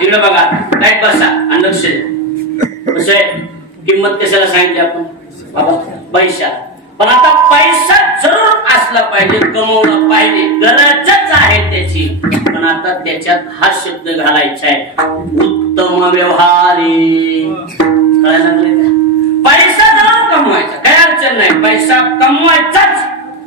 इकडे बघा लाईट बसा आणि लक्ष द्या कसं आहे किंमत कशाला सांगितली आपण बाबा पैसा पण आता पैसा जरूर असला पाहिजे कमवला पाहिजे गरजच आहे त्याची पण आता त्याच्यात हा शब्द घालायचा आहे उत्तम व्यवहारी कळायला लागले पैसा जरूर कमवायचा काही अडचण नाही पैसा कमवायचाच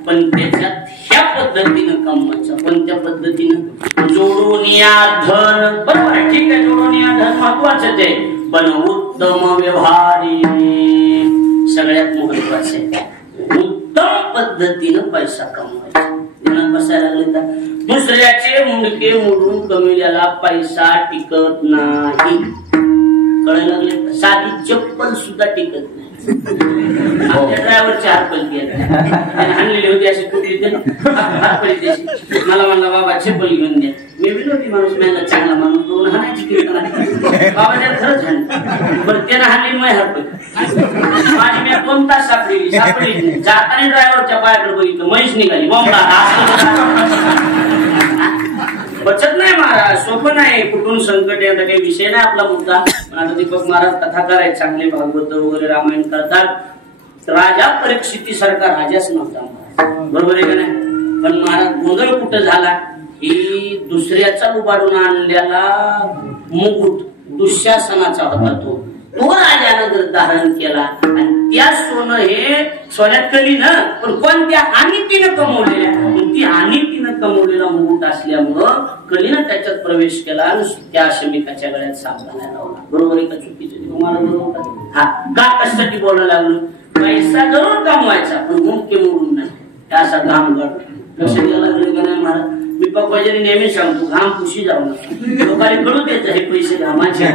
पण त्याच्यात ह्या पद्धतीनं कमवायचं कोणत्या पद्धतीनं जोडून या धन बरोबर आहे ठीक आहे जोडून या धन महत्वाचं आहे पण उत्तम व्यवहारी सगळ्यात महत्वाचं आहे उत्तम पद्धतीनं पैसा कमवायचा ध्यानात बसायला लागले तर दुसऱ्याचे मुंडके मोडून कमविलेला पैसा टिकत नाही कळायला लागले साधी चप्पल सुद्धा टिकत नाही आपल्या ड्रायव्हरची हात पलटी हाणलेली होती अशी तुटली हात पलटी अशी. मला म्हणला बाबा चप्पल घेऊन द्या. मी विनोदी माणूस मेहनत चांगला माणूस करून हाणायची कीर्तन बाबा त्याला खरंच हाण बरं त्यानं हाणली मग हात पलटी माझी. मी 2 तास सापडली जाताना ड्रायव्हरच्या पायाकडे बघितलं म्हैस निघाली बचत नाही महाराज. सोपं नाही. कुठून संकट आहे काही विषय नाही आपला मुद्दा. पण आता दीपक महाराज कथा करायचे चांगले भागवत वगैरे रामायण करतात. राजा परीक्षितीसारखा राजाच नव्हता महाराज. बरोबर आहे का नाही. पण महाराज गोंधळ कुठं झाला की दुसऱ्याचा उभारून आणलेला मुकुट दुःशासनाचा होता. तो राजानं धारण केला आणि त्या सोनं हे सोन्यात कली ना पण कोणत्या अनितीनं कमवलेल्या. ती अनितीनं कमवलेला मुकुट असल्यामुळं कलीनं त्याच्यात प्रवेश केला आणि त्या शमिकाच्या गळ्यात साप घालायला लावला. बरोबर आहे का चुकीचं तुम्हाला बरोबर. हा का कशासाठी बोलायला लागलो. पैसा जरूर कमवायचा पण मुख्य मोडून नाही. असा घाम गड लक्षात घ्यायला लागले का नाही महाराज. मी पप्पाजी नेहमी सांगतो घाम पुशी जाऊ नका. लोकांनी कळू द्यायचं हे पैसे घामाचे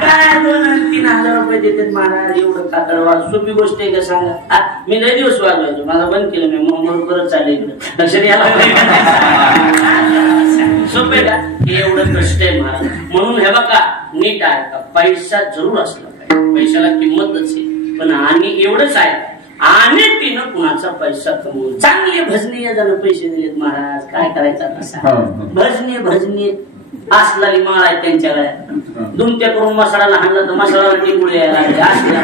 काय 2-3 रुपये देतात महाराज. एवढं कातड वाज सोपी गोष्ट आहे का सांगा. मी लय दिवस वाजवायचो माझा बंद केलं मी मग बरं चाललं इकडे लक्षात यायला सोपे का एवढं कष्ट आहे महाराज. म्हणून हे बघा नीट आहे का पैसा जरूर असला पाहिजे. पैशाला किंमतच आहे पण आणि एवढंच आहे आणि तिनं कुणाचा पैसा कमवून चांगले भजनीय जण पैसे दिलेत महाराज. काय करायचं तसा भजनीय असलेली माळ आहे त्यांच्या गळ्यात. दुमत्या करून मसाळाला हाणलं तर मसाळाला टिंगुळे यायला लागले. असल्या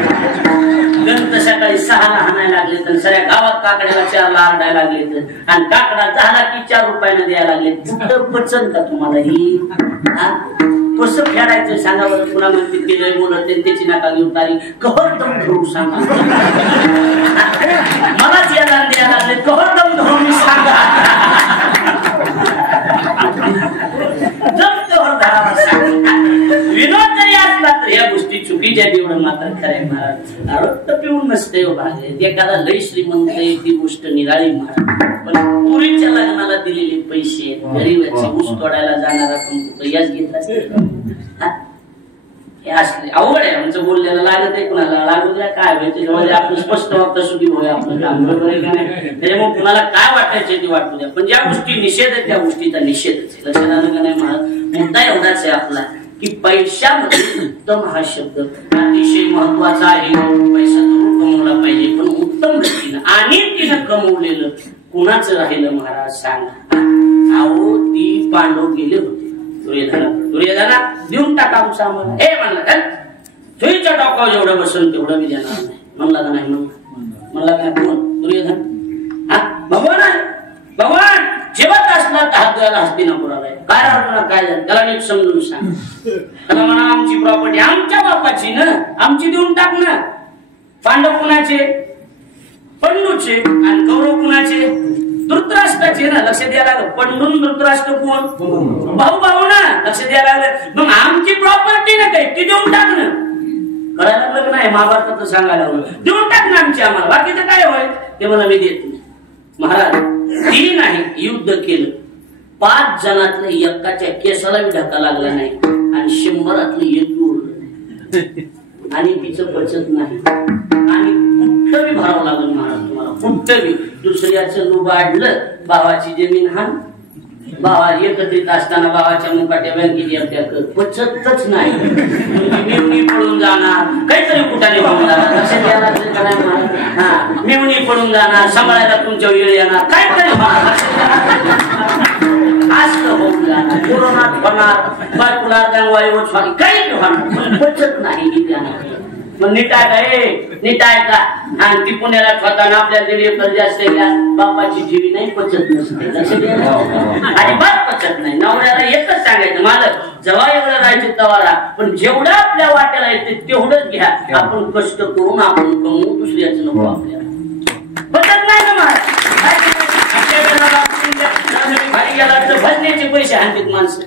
गंत सकाळी 6ला हाणायला लागले तर सगळ्या गावात काकड्याला 4ला आरडायला लागले तर आणि काकडा झाला की 4 रुपयानं द्यायला लागले. कुठं पचन का तुम्हाला ही. कसं फेडायचं सांगा बरं. पुन्हा म्हणते ते लय बोलत त्याची नाका घेऊन तारी कहर दम धरून सांगा. मलाच यायला द्यायला लागले कहर दम धरून सांगा. विनोद जरी असला तर या गोष्टी चुकीच्या एवढं मात्र खरंय महाराज. आरोग्य पिऊन नसते भाग एखादा लय श्रीमंत आहे ती गोष्ट निराळी महाराज. पण पुरीच्या लग्नाला दिलेले पैसे गरीबाची ऊस तोडायला जाणारा पण याच घेतला हे असले अवघड आहे. आमचं बोललेलं लागत आहे कुणाला लागू द्या काय होईल त्याच्यामध्ये आपण स्पष्ट वागता सुखी होऊया आपलं काम. बरोबर आहे का नाही. त्याच्यामुळे कुणाला काय वाटायचं ते वाटू द्या पण ज्या गोष्टी निषेध आहेत त्या गोष्टीचा निषेधच आहे. लक्षात आलं का नाही महाराज. मुद्दा एवढाच आहे आपला की पैशामध्ये उत्तम हा शब्द अतिशय महत्वाचा आहे. पैसा जरूर कमवला पाहिजे पण उत्तम रीतीनं आणि तिनं कमवलेलं कुणाचं राहिलं महाराज सांगा. अहो ती पांडव गेले होते दुर्योधना देऊन टाका आमचा आम्हाला. हे म्हणलं तुझ्या टोकावर जेवढं बसन तेवढं मी देणार नाही. म्हणला का नाही म्हणला काय कोण दुर्योधन. हा भगवान आहे. भगवान जेवत असला तर हात द्यायला हस्तिनापुराला काय राहतो काय झालं त्याला नीट समजून सांग. त्याला म्हणा आमची प्रॉपर्टी आमच्या बापाची ना आमची देऊन टाक ना. पांडव कुणाचे पंडूचे आणि कौरव कुणाचे धृतराष्ट्राचे ना. लक्ष द्यायला लागलं. पंडून धृतराष्ट्र कोण भाऊ ना. लक्ष द्यायला लागलं. मग आमची प्रॉपर्टी ना काही ती देऊन टाक ना. कळायला लागलं की नाही महाभारतात सांगायला लागलं देऊन टाक ना आमची आम्हाला. बाकीचं काय होय ते मला मी देत नाही. महाराज ती नाही युद्ध केलं 5 जणातलं एकाच्या केसाला धक्का लागला नाही आणि 100रातलं एक उरलं आणि तिचं बचत नाही आणि कुठं बी भरावं लागलं महाराज तुम्हाला. कुठं बी दुसऱ्याचं लुबाडलं भावाची जमीन हाण भावा एकत्रित असताना भावाच्या मुकाट्या बँकेची अभ्या कर बचतच नाही. मेवणी पडून जाणार काहीतरी कुठाने वाहून जाणार. लक्षात द्यायला हा मेवणी पडून जाणार सांभाळायला तुमच्या वेळ येणार काहीतरी असं होऊन जाणार. कोरोनात होणार बायकोला गंगवाईवर काही होणार बचत नाही. मग नीट आहे का आणि ती पुण्याला खाताना आपल्या दीड एकर जास्त बापाची ठेवी नाही पचत नसते. अजिबात पचत नाही. नवऱ्याला एकच सांगायचं मालक जेव्हा एवढं राहायचं तवारा पण जेवढं आपल्या वाट्याला येते तेवढंच घ्या. आपण कष्ट करून आपण कमवू दुसऱ्याचं नको आपल्याला. बचत नाही ना महाराज. भजण्याचे पैसे आणतात माणसं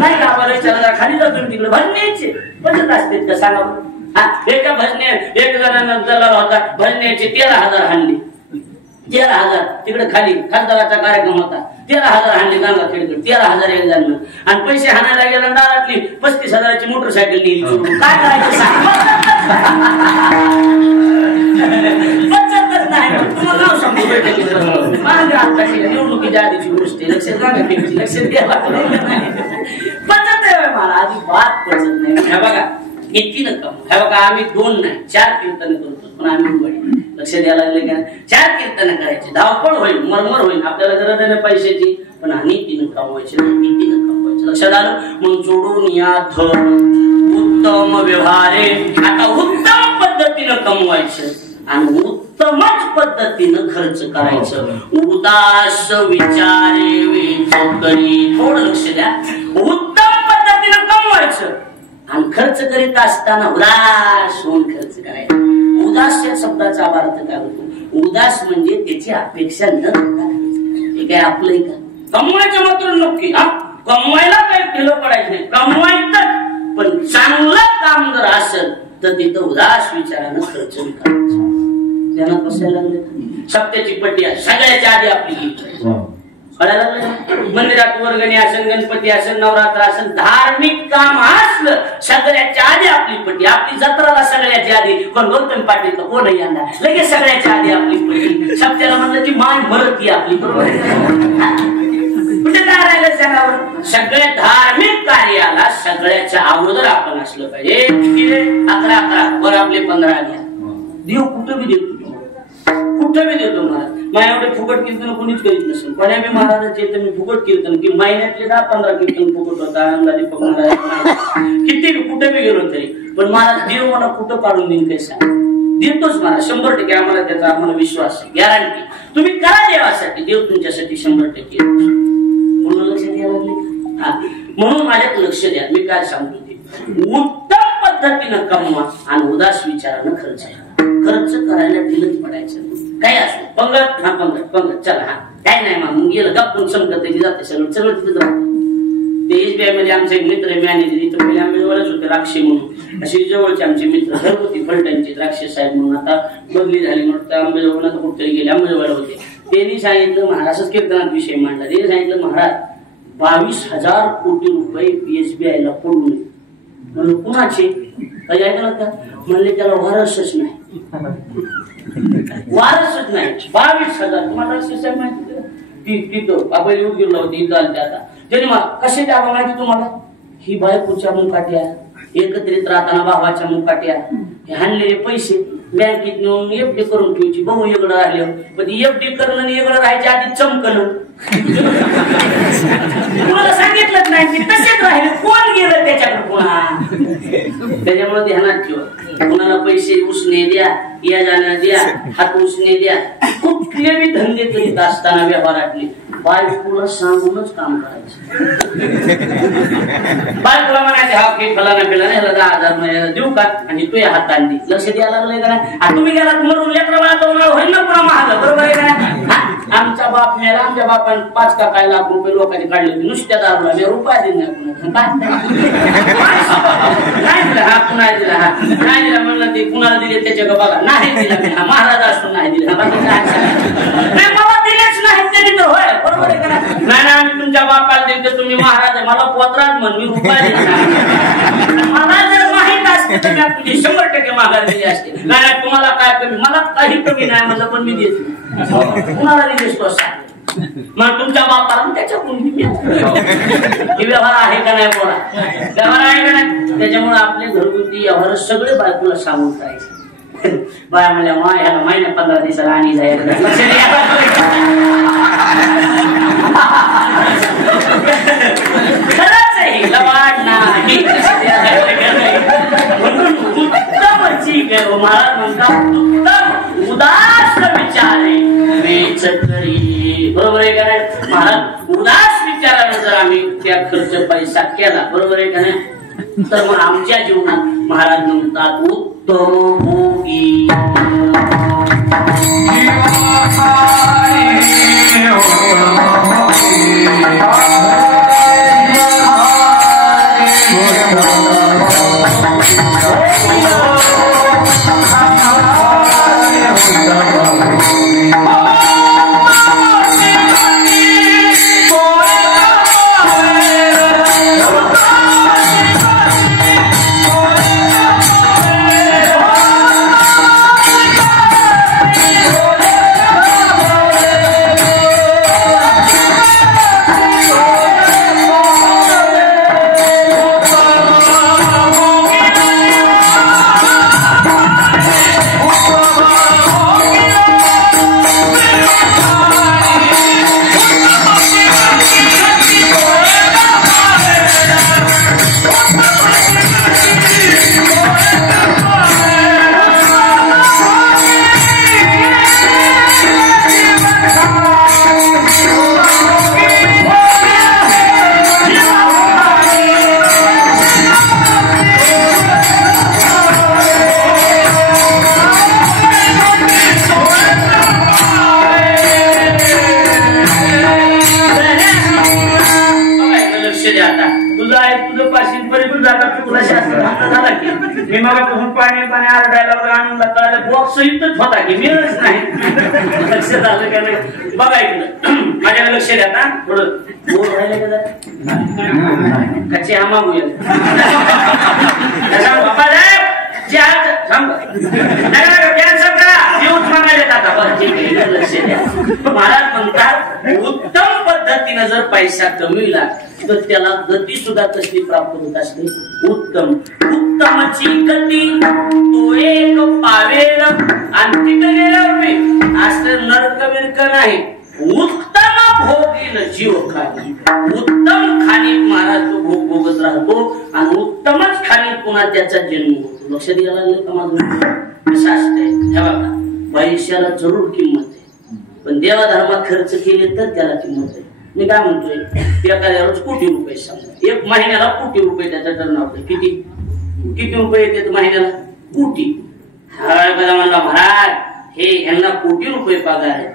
नाही का आम्हाला विचारला खाली जातो तिकडे भजण्याचे बचत असते का सांगा. एका भजने एक जणांना दलाल होता भजण्याचे 13,000 हाणले. 13,000 तिकडे खाली खासदाराचा कार्यक्रम होता 13,000 हाणले गंगा खेळकडे, 13,000 एक जण. आणि पैसे हाणायला गेला दारातली 35,000ची मोटरसायकल नेली चोरून. काय करायचं सांग? बचतच नाही. तुम्हाला नाव सांगतो निवडणुकीच्या आधीची गोष्ट आहे. लक्षात गंगा खेळची लक्षात द्यायला बचत आहे मला अजिबात बचत नाही. हे बघा किती नक्कम. हे बघा आम्ही 2 नाही 4 कीर्तन करतो, पण आम्ही उघडी लक्ष द्यायला लागले का 4 कीर्तन करायचे. धावपळ होईल, मरमर होईल, आपल्याला गरज आहे पैशाची, पण नीतीनं कमवायचे, नीतीनं कमवायचं. लक्षात आलं? म्हणून जोडून या उत्तम व्यवहारे. आता उत्तम पद्धतीनं कमवायचं आणि उत्तमच पद्धतीनं खर्च करायचं. उदास विचारे वेचकरी. थोडं लक्ष द्या. उत्तम पद्धतीनं कमवायचं आणि खर्च करीत असताना उदास होऊन खर्च करायचा. उदास या शब्दाचा अर्थ काय होतो? उदास म्हणजे त्याची अपेक्षा न करता. हे काय आपलं का? कमवायचं मात्र नक्की. कमवायला काही केलं पडायचं नाही, कमवायचं. पण चांगलं काम जर असेल तर तिथं उदास विचारानं खर्च करायचा. त्यांना कशाला लागले? सप्त्याची पट्टी आहे, सगळ्याच्या आधी आपली कळायला लागलं. मंदिरात वर्गणी असेल, गणपती असेल, नवरात्र असेल, धार्मिक काम असलं सगळ्याच्या आधी आपली पट्टी. आपली जत्राला सगळ्याच्या आधी. पण गौतम पाटील तर कोणही आणणार लगेच सगळ्याच्या आधी आपली पट्टी. सप्त्याला म्हणलं की मान भरती आपली. बरोबर कुठे काय राहिलं जगावर? सगळ्या धार्मिक कार्याला सगळ्याच्या अगोदर आपण असलं पाहिजे. 11 वर आपले 15 घ्या. देव कुठं बी देतो, कुठं बी देतो महाराज. माझ्या एवढे फुकट कीर्तन कोणीच करीत नसेल. पण मी महाराजांचे तर मी फुकट कीर्तन की महिन्यातले 10-15 कीर्तन फुकट होता. दीपक महाराज किती कुठे बी गेलो तरी. पण महाराज देव मला कुठं काढून देईन काही सांग, देतोच महाराज 100%. आम्हाला त्याचा आम्हाला विश्वास आहे, गॅरंटी. तुम्ही करा देवासाठी, देव तुमच्यासाठी 100% म्हणून लक्ष द्यायला लागले. म्हणून माझ्यात लक्ष द्या. मी काय सांगतो ते उत्तम पद्धतीनं कमवा आणि उदास विचारानं खर्च करायला दिलंच पडायचं. काय असो पंगत, पंगत चला काय नाही मग गेलं गप्पून संकट जाते सगळं तिथं राहतं. ते एसबीआय मध्ये आमचे एक मित्र मॅनेजर इथं पहिले आंबेजोगाईलाच होते, राक्षे म्हणून असे जवळचे आमचे मित्र घरगुती फलटणचे राक्षे साहेब म्हणून. आता बदली झाली म्हणून आंबेजोगाईला कुठतरी गेले, आंबेजोगाईला होते. त्यांनी सांगितलं महाराज, असंच कीर्तनात विषय मांडला. त्यांनी सांगितलं महाराज 22,000 कोटी रुपये एसबीआयला पडून. म्हणून कुणाचे ऐकलं का? म्हणले त्याला वारसच नाही, वारसच नाही. 22,000. तुम्हाला साहेब माहिती तिथं आपण येऊन गेलो होती इथं आलते. आता त्यांनी कसे द्यावं माहिती तुम्हाला? ही बायकोच्या मुकाट्या, एकत्रित राहताना भावाच्या मुकाट्या, हाणलेले पैसे बँकेत नेऊन एफडी करून ठेवायची. भाऊ एवढं राहिलं, पण एफडी करणं एवढं राहायच्या आधी चमकणं. तुम्हाला सांगितलंच नाही की तसेच राहिले. कोण गेलं त्याच्याकडे पुन्हा? त्याच्यामुळे ध्यानात ठेवा. कुणाला पैसे उसने द्या, या जाण्या द्या, हात उसने द्या. कुठले बी धंदे करीत असताना व्यवहारातले बायकोला सांगूनच काम करायचं. बायकोला म्हणायचे हा काही फलाना पिला नाही, 10,000 देऊ का? आणि तू या हाताने लक्ष द्यायला लागलंय का नाही? तुम्ही गेला मरून लेकरं बाळा होईल ना पुन्हा महाग. बरोबर आहे का? आमचा बाप मेला, आमच्या बापाने 5 का काय लाख रुपये लोकांनी काढले होते नुसत्या दारूला. मी रुपया दिला नाही हा पुन्हा दिला, हा नाही दिला म्हणलं ते कुणाला दिले त्याच्या का बघा. नाही दिला मी, हा महाराज असतो नाही दिला. मला दिलेच नाही त्यांनी तर होय. बरोबर आहे का नाही? नाही आम्ही तुमच्या बापाला दिले तर तुम्ही महाराज आहे. मला पोत्रात म्हण, मी रुपया दिला. मला जर माहित असते तर मी तुझी 100% माघार दिली असते. नाही तुम्हाला काय कमी, मला काही कमी नाही म्हणलं, पण मी देत नाही. कुणाला दिलेस तो सांग. मग तुमच्या बापाला त्याच्याकडून व्यवहार आहे का नाही? बोला व्यवहार आहे का नाही? त्याच्यामुळे आपले घरगुती व्यवहार सगळे बायकोला सांगून करायचे. बाया म्हणल्या ह्याला महिन्या 15 दिवसाला आणि जायला खरंच आहे, लवाड नाही. म्हणून उत्तम महाराज म्हणतात उत्तम उदास विचारे वेच करी. बरोबर आहे का नाही? महाराज उदास विचाराने जर आम्ही त्या खर्च पैसा केला, बरोबर आहे का नाही, तर मग आमच्या जीवनात महाराज म्हणतात उत्तम भोगी. आणला तर बॉक्स इथंच होता की मिळच नाही. लक्ष झालं का नाही बघा इकडं. माझ्या लक्ष द्या ना थोडं बोर राहिलं का जरा कच्चे आम्हा बोल बाबा महाराज म्हणतात उत्तम पद्धतीने जर पैसा कमविला तर त्याला गती सुद्धा कसली प्राप्त होत असते. उत्तम उत्तमची गती तो एक पावेल आणि असं नरक बिरक नाही. उत्तम भोगील जीव खाणी उत्तम खाणी महाराज तो भोग भोगत राहतो आणि उत्तमच खाणी पुन्हा त्याचा जन्म होतो. लक्ष द्यायला लागलं का माझं कसं असतंय हे बघा. पैशाला जरूर किंमत आहे पण देवा धर्मात खर्च केले तर त्याला किंमत आहे. मी काय म्हणतोय एखाद्या रोज कोटी रुपये समजा एक महिन्याला कोटी रुपये त्याच्या टर्नआउट किती किती रुपये येते महिन्याला कोटी. म्हणला महाराज हे यांना कोटी रुपये पगार आहे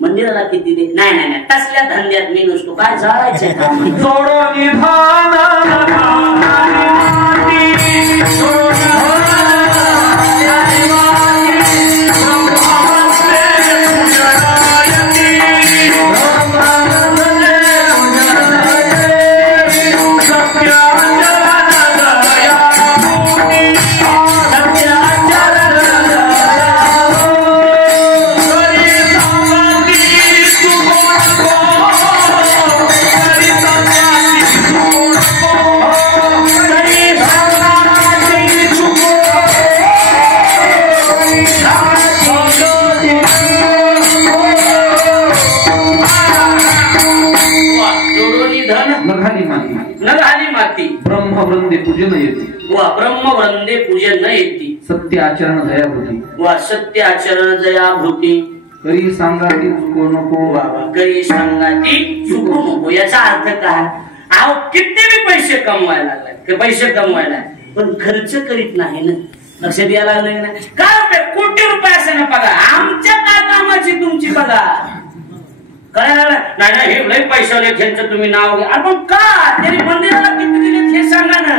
मंदिराला किती दे. नाही नाही नाही तसल्या धंद्यात मी नसतो. काय जाळायचं ब्रह्मवृंदे पूजन येते वा ब्रह्मवृंदे पूजन येते. सत्य आचरण जयाभूती वा सत्य आचरण जयाभूती. करी सांगाती चुको नको बाबा करी सांगाती चुको नको. याचा अर्थ काय अहो किती बी पैसे कमवायला लागले पैसे कमवायला पण खर्च करीत नाही ना. लक्ष द्यायला लागलं ना काय कोटी रुपये असे ना पगार आमच्या काय कामाची तुमची पगार कळायला नाही ना. हे लय पैशाले त्यांचं तुम्ही नाव घ्या आपण का त्यांनी मंदिराला किती दिले हे सांगा ना.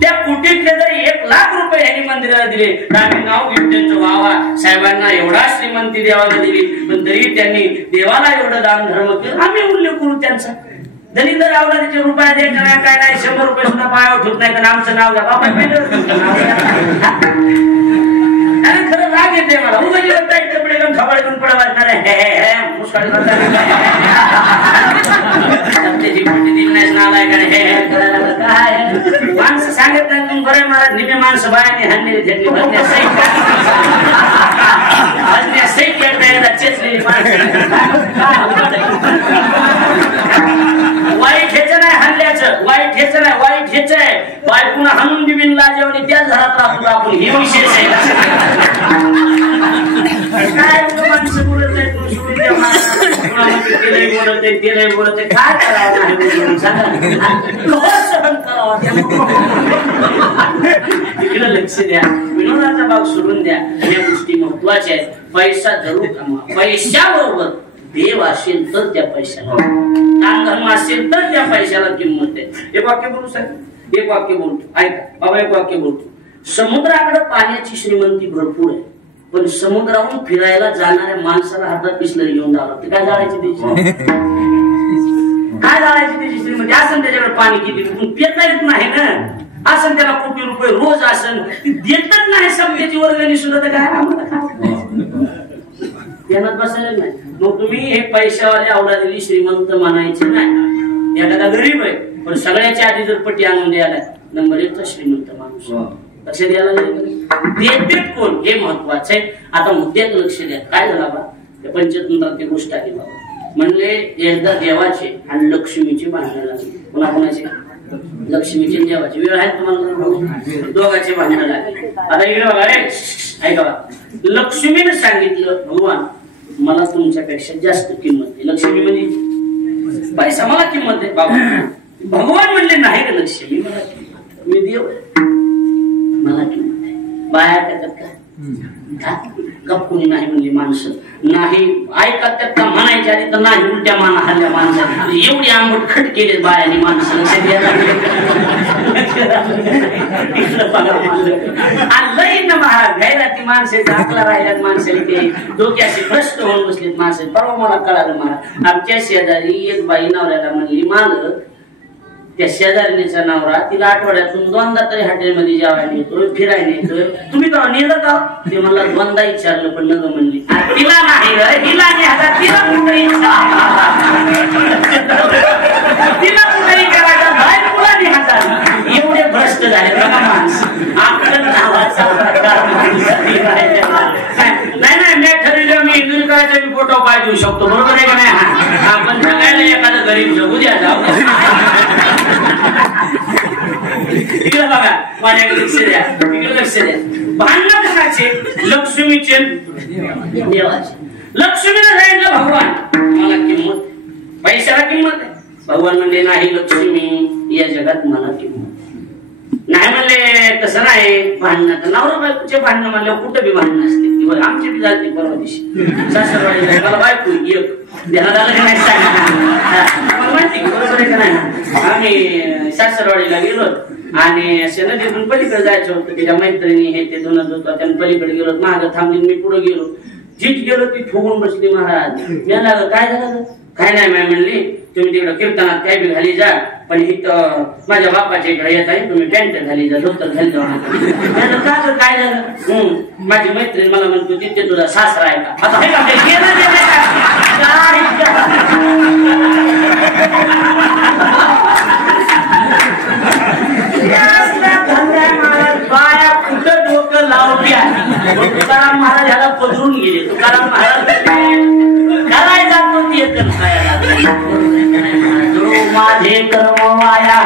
त्या कोटीतले जरी 1,00,000 रुपये यांनी मंदिराला दिले आम्ही नाव घेऊ त्यांचं वावा साहेबांना एवढा श्रीमंती देवाला दिली पण तरी त्यांनी देवाला एवढं दान धर्म केलं आम्ही उल्लेख करू त्यांचा. दलित अवलादीचे रुपया द्यायचं नाही काय नाही 100 रुपये सुद्धा पायावर ठेवत नाही तर आमचं नाव घ्या बाबा खरं राग येते मला उगाच कपडे घेऊन खबड घेऊन पडा वाजणार माणसं सांगत नाही बरं मला निम्मे माणसं बायाने हाणलेली वाईट हेच नाही हल्ल्याचं वाईट हेच नाही वाईट हेच आहे बायकोला हाणून दिवीन लाजेवणी त्याच घरात राहतो आपण हे विशेष आहे. काय माणसं बोलत आहे बोलत आहे ते नाही बोलत आहे काय करावं तिकडे लक्ष द्या. विनोदाचा भाग सोडून द्या. या गोष्टी महत्वाच्या आहेत. पैसा जरूर कमवा. पैशाबरोबर देव असेल तर त्या पैशाला दान धर्म असेल तर त्या पैशाला किंमत आहे. एक वाक्य बोलू साहेब एक वाक्य बोलतो ऐका बाबा एक वाक्य बोलतो. समुद्राकडे पाण्याची श्रीमंती भरपूर आहे पण समुद्रावरून फिरायला जाणाऱ्या माणसाला हातात बिस्लरी घेऊन जावं लागतं. काय जाळायची त्याची काय जाळायची त्याची श्रीमंती असं त्याच्याकडे पाणी किती पिता येत नाही ना असं त्याला कोटी रुपये रोज असं देतच नाही समजायची वर्गणी सुद्धा तर काय आम्हाला ध्यानात बसायला नाही. मग तुम्ही हे पैशावाले अवलादीली श्रीमंत म्हणायचे नाही. एखादा गरीब आहे पण सगळ्याच्या आधी जर पट्टी आणून द्यायला नंबर 1 श्रीमंत माणूस. लक्ष द्यायला देते कोण हे महत्वाचं आहे. आता मुद्द्यात लक्ष द्या. काय झाला बा त्या पंचतंत्रात गोष्ट आली बाबा म्हणले एकदा देवाचे आणि लक्ष्मीचे भांडण लागले. कोणाकोणाचे लक्ष्मीचे देवाचे वेळ आहे तुम्हाला दोघांचे भांडण लागले. आता इकडे बघा रे ऐका लक्ष्मीने सांगितलं भगवान मला तुमच्यापेक्षा जास्त किंमत आहे. लक्ष्मी म्हणजे पैसा मला किंमत आहे बाबा. भगवान म्हणले नाही का लक्ष्मी मला मी देव मला किंमत आहे. बाया त्याच्यात काय गप्पुनी नाही म्हणली माणसं नाही ऐका त्यात का म्हणायच्या आधी तर नाही उलट्या माना हल्ल्या माणसं एवढी आंबट खट केले बायाने माणसं लई ना महाराज घ्यायला ती माणसे आपला राहिल्यात माणसाने ते डोक्याशी भ्रष्ट होऊन बसलेत माणसे. परवा मला कळालं महाराज आमच्या शेजारी एक बाई नवऱ्याला म्हणली मालक त्या शेजारणीचा नवरा तिला आठवड्यातून 2दा तरी हॉटेलमध्ये जेवायला येतोय फिरायला येतोय तुम्ही तर नेलं का ते मला 2दा विचारलं पण नग म्हणली तिला नाही हिला तिला कुठे तिला कुठेही करायचा बाहेर मुलांनी हातात एवढे भ्रष्ट झाले बघा माणूस आपल्या नावाचा प्रकार नाही मी ठरवलं मी निर्काळाचा मी फोटो काय देऊ शकतो बरोबर आहे का नाही आपण सांगायला एखादं गरीब जगू द्या जाऊ तिकडे बघा माझ्याकडे लक्ष द्या तिकडे लक्ष द्या भांडण कशाचे लक्ष्मीचे देवाचे लक्ष्मीला सांगितलं भगवान मला किंमत पैशाला किंमत आहे भगवान म्हणले नाही लक्ष्मी या जगात मला किंमत नाही म्हणले तसं नाही भांडण नवरा बायकोचे भांडणं म्हणलं कुठं बी भांडणं असते आमची बी झाली परवा दिवशी सासरवाडीला मला बायको एक देण्यात आलं की नाही सांगा माहिती बरोबर आहे का नाही आम्ही सासरवाडीला गेलो आणि असे नदीतून पलीकडे जायचं होतं त्याच्या मैत्रिणी हे ते दोन होतं त्यानं पलीकडे गेलो मागं थांबली मी पुढे गेलो जिथ गेलो ती फुगून बसली महाराज मी लागलं काय झालं काय नाही मॅम म्हणली तुम्ही तिकडे कीर्तनात काय बी घाली जा पण इथं माझ्या बापाच्या इकडे येत आहे तुम्ही पॅन्ट घाली जा धोतर घाली जा का काय झालं माझी मैत्रीण मला म्हणतो तिथे तुझा सासरा आहे का आता हे बाया कुठं डोकं लावली आहे तुकाराम महाराज ह्याला पदरून गेले तुकाराम महाराज कराय जात नव्हती माझे कर्म वाया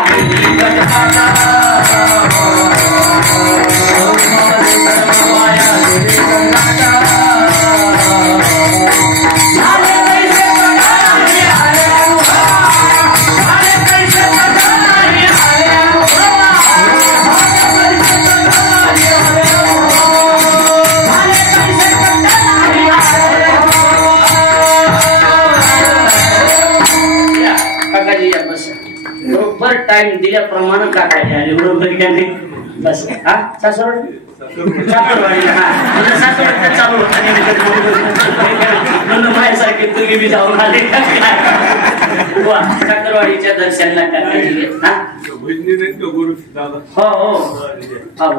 टाइम दिल्याप्रमाणे काकायचे आले बरोबर की नाही बस हा सासरवाडी सासरवाडीला हा सासरवाडीला चालू होतं माझ्यासारखे तुम्ही बी जाऊन आले वा सासरवाडीच्या दर्शनला काकायची हा हो हो हो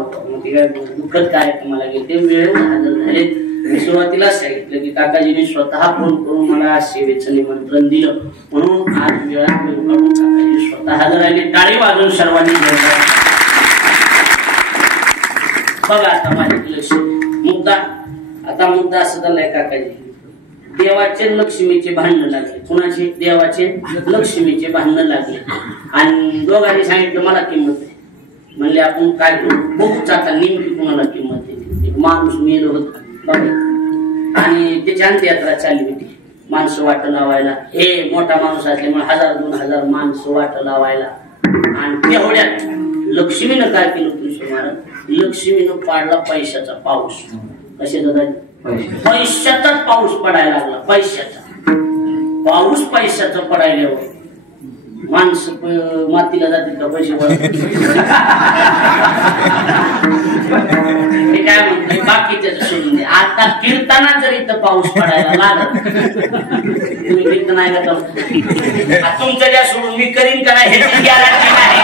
दुःखद कार्यक्रमाला गेले वेळ हजर झाले मी सुरुवातीलाच सांगितलं की काकाजीने स्वतः फोन करून मला सेवेचं निमंत्रण दिलं म्हणून आज वेळा काढून काकाजी स्वतः हजर आले टाळी वाजवून सर्वांनी बघा आता माझ्याकडे लक्ष मुद्दा असं झालाय काकाजी देवाचे लक्ष्मीचे भांडण लागले कुणाचे देवाचे लक्ष्मीचे भांडण लागले आणि दोघांनी सांगितलं मला किंमत आहे म्हणले आपण काय करू बघूच आता नेमकी कुणाला किंमत आहे माणूस मेल होत आणि त्याची अंत्ययात्रा चालली होती माणसं वाट लावायला हे मोठा माणूस असल्यामुळे 1000-2000 माणसं वाट लावायला आणि तेवढ्यात लक्ष्मीनं काय केलं तुझं महाराज लक्ष्मीनं पाडला पैशाचा पाऊस कशाचा पैशाचाच पाऊस पडायला लागला पैशाचा पडायला माणसं मातीला जातील का पैसे काय म्हणतोय बाकीच्या सोडून दे आता कीर्तनात जर इथं पाऊस पडायला लागला तुम्ही कीर्तन आहे का तुमचं ज्या सोडून मी करीन का नाही ह्याची गॅरंटी नाही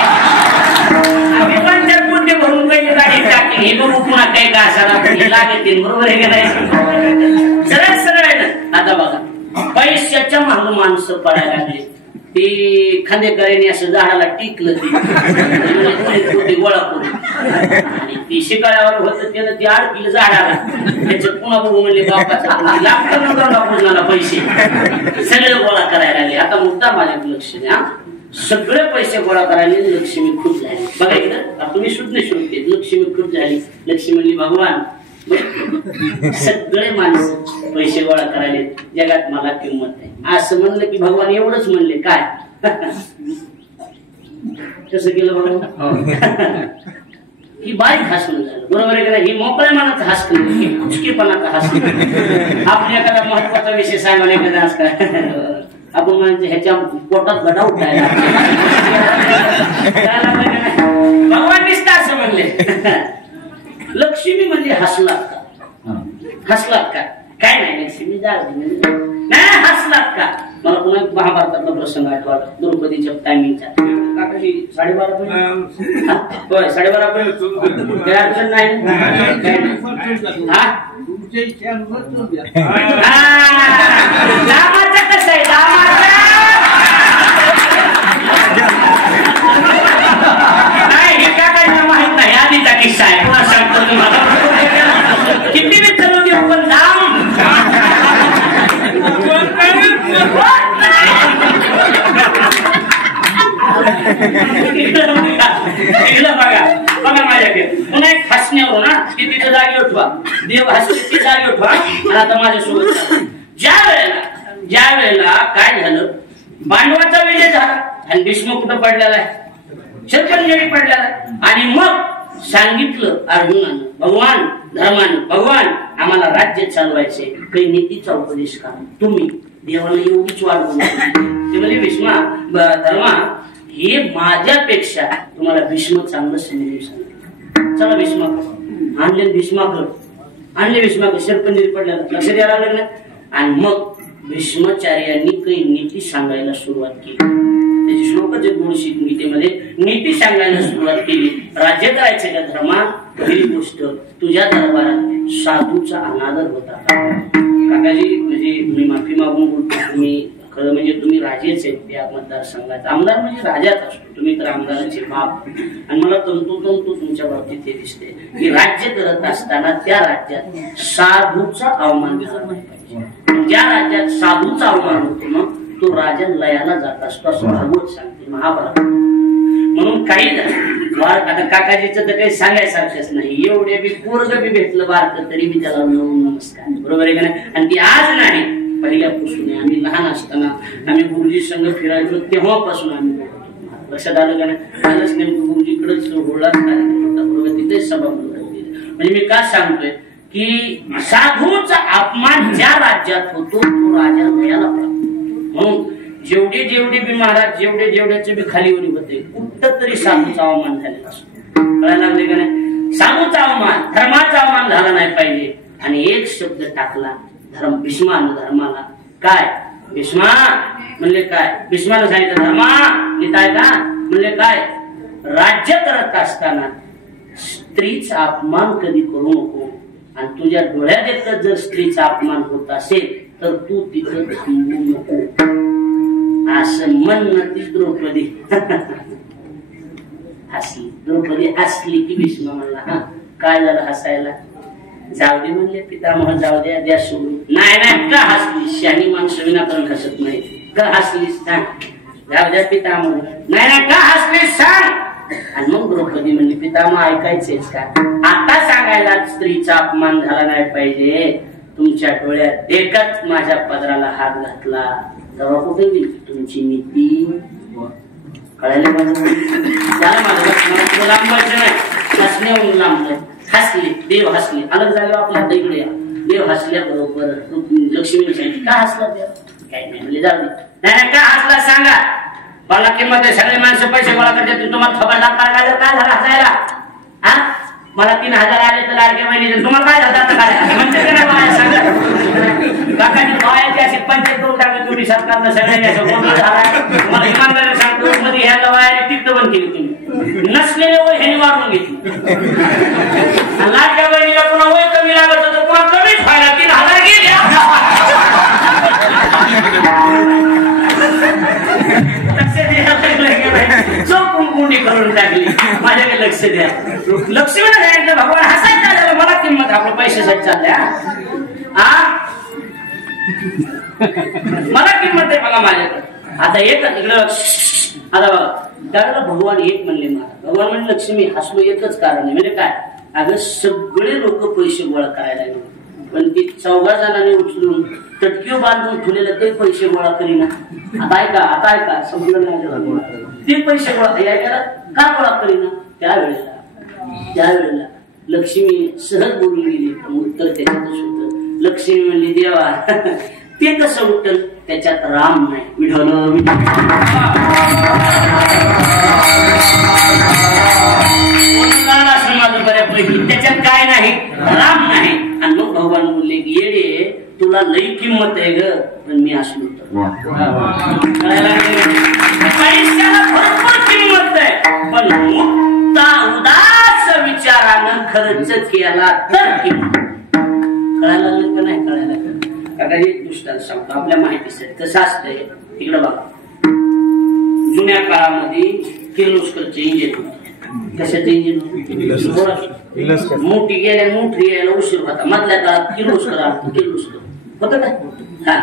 पंचायत कोणते भरून पहिले गाडी टाकली हे बघू पुन्हा काही का असा लागतील बरोबर आहे का नाही सरळ आहे ना आता बघा पैशाच्या मागून माणसं पडायला लागली ती खांदेकरांनी असं झाडाला टिकलं ती गोळा करून आणि ती शिकाळ्यावर होत त्यानं ती अडकली झाडाला त्याच्यात पुन्हा बघू म्हणले बापाचा लागतात पैसे सगळे गोळा करायला लागले आता मुद्दा माझ्याकडे लक्ष द्या सगळे पैसे गोळा करायला लक्ष्मी खूप झाली बघा इकडं तुम्ही शुद्ध श्रुती लक्ष्मी खूप झाली लक्ष्मी म्हणली भगवान सगळे माणसं पैसे गोळा करायले जगात मला किंमत आहे असं म्हणलं की भगवान एवढंच म्हणले काय कसं केलं भगवान ही बारीक हसणं झालं बरोबर आहे का ही मोकळ्या मनाचं हसणं ही कुचकेपणाचं हसणं आपण एखादा महत्वाचा विषय सांगायला एखादा हस काय आपण म्हणायचं ह्याच्या पोटात गटा उठायला म्हणले लक्ष्मी म्हणजे हसलात का? हसलात का? काय नाही लक्ष्मी जाऊ नाही हसलात का? मला पुन्हा महाभारतातला प्रसंग आठवला द्रौपदीच्या टायमिंगचा. काकाशी 12:30 होय 12:30 काय अडचण नाही. दामाचं कसं आहे नाही हे काकांना माहित नाही. आधीचा किस्सा आहे पुन्हा सांगतो तुम्हाला. किती वेळ चालू देऊ पण दाम बघा माझ्याकडे पुन्हा एक हसण्यावर ना की तिथे जागी उठवा देव हसते जागी उठवा. आणि आता माझ्यासोबत ज्या वेळेला काय झालं पांडवाचा विजय झाला आणि भीष्म कुठं पडलेला आहे शरपंजरी पडलेला आहे. आणि मग सांगितलं अर्जुनानं भगवान धर्मानं भगवान आम्हाला राज्य चालवायचे काही नीतीचा उपदेश करा तुम्ही. देवाला एवढीच वाढ ते म्हणजे भीष्मा धर्मा हे माझ्यापेक्षा तुम्हाला भीष्म चांगलं समजून सांगितलं. चला भीष्माकडे आणले भीष्माकडे शरपंजरी पडलेला लक्षात यायला लागलं. आणि मग भीष्माचार्यांनी काही नीती सांगायला सुरुवात केली. त्याची श्लोकच गोडशी गीतेमध्ये नीती सांगायला सुरुवात केली. राज्य करायचं का धर्मा? पहिली गोष्ट तुझ्या दरबारात साधूचा अनादर होता. काकाजी म्हणजे मी माफी मागून बोलतो तुम्ही खरं म्हणजे तुम्ही राजेच आहेत त्या मतदारसंघात. आमदार म्हणजे राजाच असतो तुम्ही तर आमदाराचे बाप. आणि मला तंतोतंतू तुमच्या बाबतीत हे दिसते की राज्य करत असताना त्या राज्यात साधूचा अवमान झाला नाही पाहिजे. ज्या राज्यात साधूचा अवमान होतो मग तो राजा लयाला जात असतो असं भागवत सांगते महाभारत. म्हणून काही आता काकाजीचं तर काही सांगायसारखंच नाही. एवढे बी पोरग बी भेटलं बारक तरी मी त्याला नमस्कार बरोबर आहे का नाही. आणि ती आज नाही पहिल्यापासून आम्ही लहान असताना आम्ही गुरुजी संघ फिरायचो तेव्हापासून आम्ही लक्षात आलं का नाही. आलंच नेमकं गुरुजीकडेच होळा बरोबर तिथेच सभा म्हणजे मी का सांगतोय की साधूचा अपमान ज्या राज्यात होतो तो राजा लयाला प्राप्त. म्हणून जेवढे बी महाराज जेवढ्याचे बी खालीवरी होते कुठं तरी साधूचा अवमान झालेला असतो. कळायला लागले का नाही. साधूचा अवमान धर्माचा अवमान झाला नाही पाहिजे. आणि एक शब्द टाकला भीष्मानं धर्माला काय भीष्मा म्हणले काय भीष्मानं सांगितलं धर्मा येताय का म्हणले काय राज्य करत असताना स्त्रीचा अपमान कधी करू नको. आणि तुझ्या डोळ्यात एकच जर स्त्रीचा अपमान होत असेल तर तू तिथं थांबू नको असं म्हणणं ती द्रौपदी हसली. द्रौपदी हसली की भीष्म म्हणला हा काय झालं हसायला? जाऊ दे म्हणले पितामह जाऊ द्या द्या सोडून. नाही का हसली? शहाणी माणसं विनाकारण हसत नाही. का हसलीस सांग? जाऊ द्या पितामह. नाही का हसलीस सांग? आणि मग द्रौपदी म्हणली पितामह ऐकायचेच का? आता सांगायला स्त्रीचा अपमान झाला नाही पाहिजे. तुमच्या डोळ्यात देखत माझ्या पदराला हात घातला तेव्हा कुठे गेली तुमची नीती? कळायला माझं लांबायचं नाही हसण्यावरून लांबलं. हसले देव हसले अलग झाले आपल्या इकडे या. देव हसल्या बरोबर लक्ष्मीने सांगितलं का हसला देव? काही नाही म्हणजे जाऊ दे. नाही का हसला सांगा. मला किंमत सगळे माणसं पैसे गोळा करते तुम्हाला खबरदार करायला काय झालं हसायला? हा मला 3000 आले तर लाडके महिने तुम्हाला काय झालं काय म्हणते का नाही सांगा. काकाची बायाची अशी पंचायत करून टाकली तुम्ही सरकारनं सगळ्यांनी असं गोंधळ झाला. मला इमानदारीने सांगतो मध्ये ह्याला वाया तिक्त बंद केली तुम्ही. नसलेले वय ह्याने वाढवून घेतली. लाडक्या बहिणीला पुन्हा वय कमी लागत होतं पुन्हा कमीच व्हायला 3000 गेले. चौकुंकुंडी करून टाकली. माझ्याकडे लक्ष द्या. लक्ष्मीने सांगितलं भगवान हसायचं झालं मला किंमत आपल्या पैशासाठी चालल्या मला किंमत आहे बघा माझ्याकडे. आता एक इकडं आता बघा त्यावेळेला भगवान एक म्हणले मला भगवान म्हणजे लक्ष्मी हसलो एकच कारण आहे म्हणजे काय अगं सगळे लोक पैसे गोळा करायला लागले पण ती 14 जणांनी उचलून टटकीव बांधून ठेवलेले ते पैसे गोळा करीना. आता ऐका समजलं नाही ते पैसे गोळा का गोळा करीना. त्यावेळेला लक्ष्मी सहज बोलून गेली उत्तर त्याच्यातच होतं. लक्ष्मी म्हणली देवा ते कसं उठल त्याच्यात राम नाही. विठ्ठल त्याच्यात काय नाही, राम नाही. आणि मग भगवान बोलले की येडे तुला लई किंमत आहे ग, पण मी असलो पैशाला भरपूर किंमत आहे, पण मुक्त उदास विचारानं खर्च केला तर किंमत. कळायला लागलं का नाही कळायला? काका एक दृष्टांत सांगतो आपल्या माहितीसाठी. कसं असतंय तिकडे बघा, जुन्या काळामध्ये किर्लोस्करचे इंजिन होते. कशाचे इंजिन? मोठी गेल्या मोठी यायला उशीर होता. मधल्या काळात किर्लोस्कर आलं. किर्लोस्कर होत काय? हा,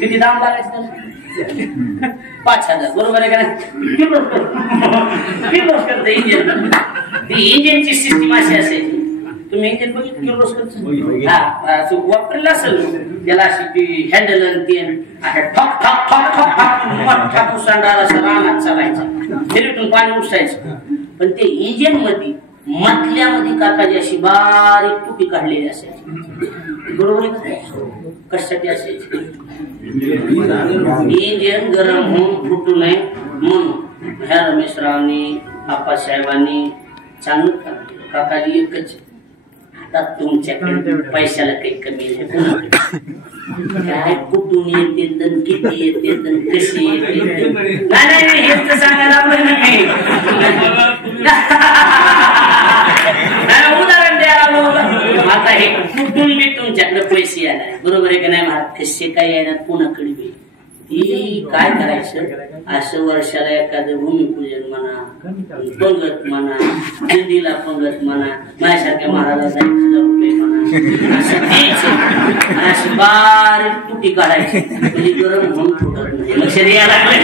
किती दाम लागायचं त्याला? 5,000. बरोबर आहे का नाही? किर्लोस्करचं इंजिन. ती इंजिनची सिस्टीम अशी असायची. तुम्ही इंजिन बघितलं किर्लोस्करचं? हा, वापरलं असेल त्याला. अशी ती हँडल आणि ठॉक ठॉक ठॉक ठॉक ठॉक मोठा पुसांडाला असं रानात चालायचा, फिरीतून पाणी उसायचं. पण ते इंजिन मध्ये मधल्यामध्ये काकाची अशी बारीक तुटी काढलेली असायची. बरोबर आहे का? कशासाठी असायची? इंजिन गरम होऊन फुटू नये म्हणून ह्या रमेशरावनी आप्पासाहेबांनी चांगलं काम केलं. काकाजी एकच, आता तुमच्याकडे पैशाला काही कमी नाही. काय कुठून येते, किती येते, कशी येते, नाही हेच सांगायला नाही. उदाहरण द्यायला आता हे कुठून बी तुमच्याकडे पैसे येणार. बरोबर आहे का नाही? महाराज कसे काय येणार, कोणाकडे बी काय करायचं? असं वर्षाला एखादं भूमिपूजन म्हणा, पंगत म्हणा, नदीला पंगत म्हणा, माझ्यासारख्या महाराजाला 1,000 रुपये म्हणा, असं द्यायचं. अशी बारीक तुटी काढायची म्हणजे गरम होऊन फुटत नाही. लक्ष द्यायला लागलं.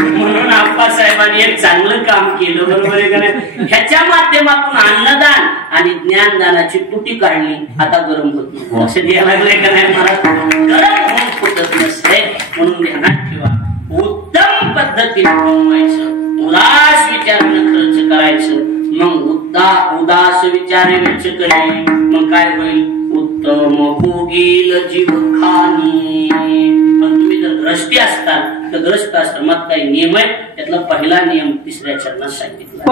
म्हणून आप्पासाहेबांनी एक चांगलं काम केलं. बरोबर आहे का नाही? ह्याच्या माध्यमातून अन्नदान आणि ज्ञानदानाची तुटी काढली. आता गरम होत नाही. लक्ष द्यायला लागलंय का नाही महाराज? गरम होऊन फुटत नसते. म्हणून ध्यानात ठेवा, उत्तम पद्धतीने कमवायचं, उदास विचारानं खर्च करायचं. मग उदास विचारे वेच करेल, मग काय होईल? उत्तम भोगील जीव खानी. पण तुम्ही जर ग्रस्ती असताल तर ग्रस्त आश्रमात काही नियम आहे. त्यातला पहिला नियम 3ऱ्या चरणात सांगितला.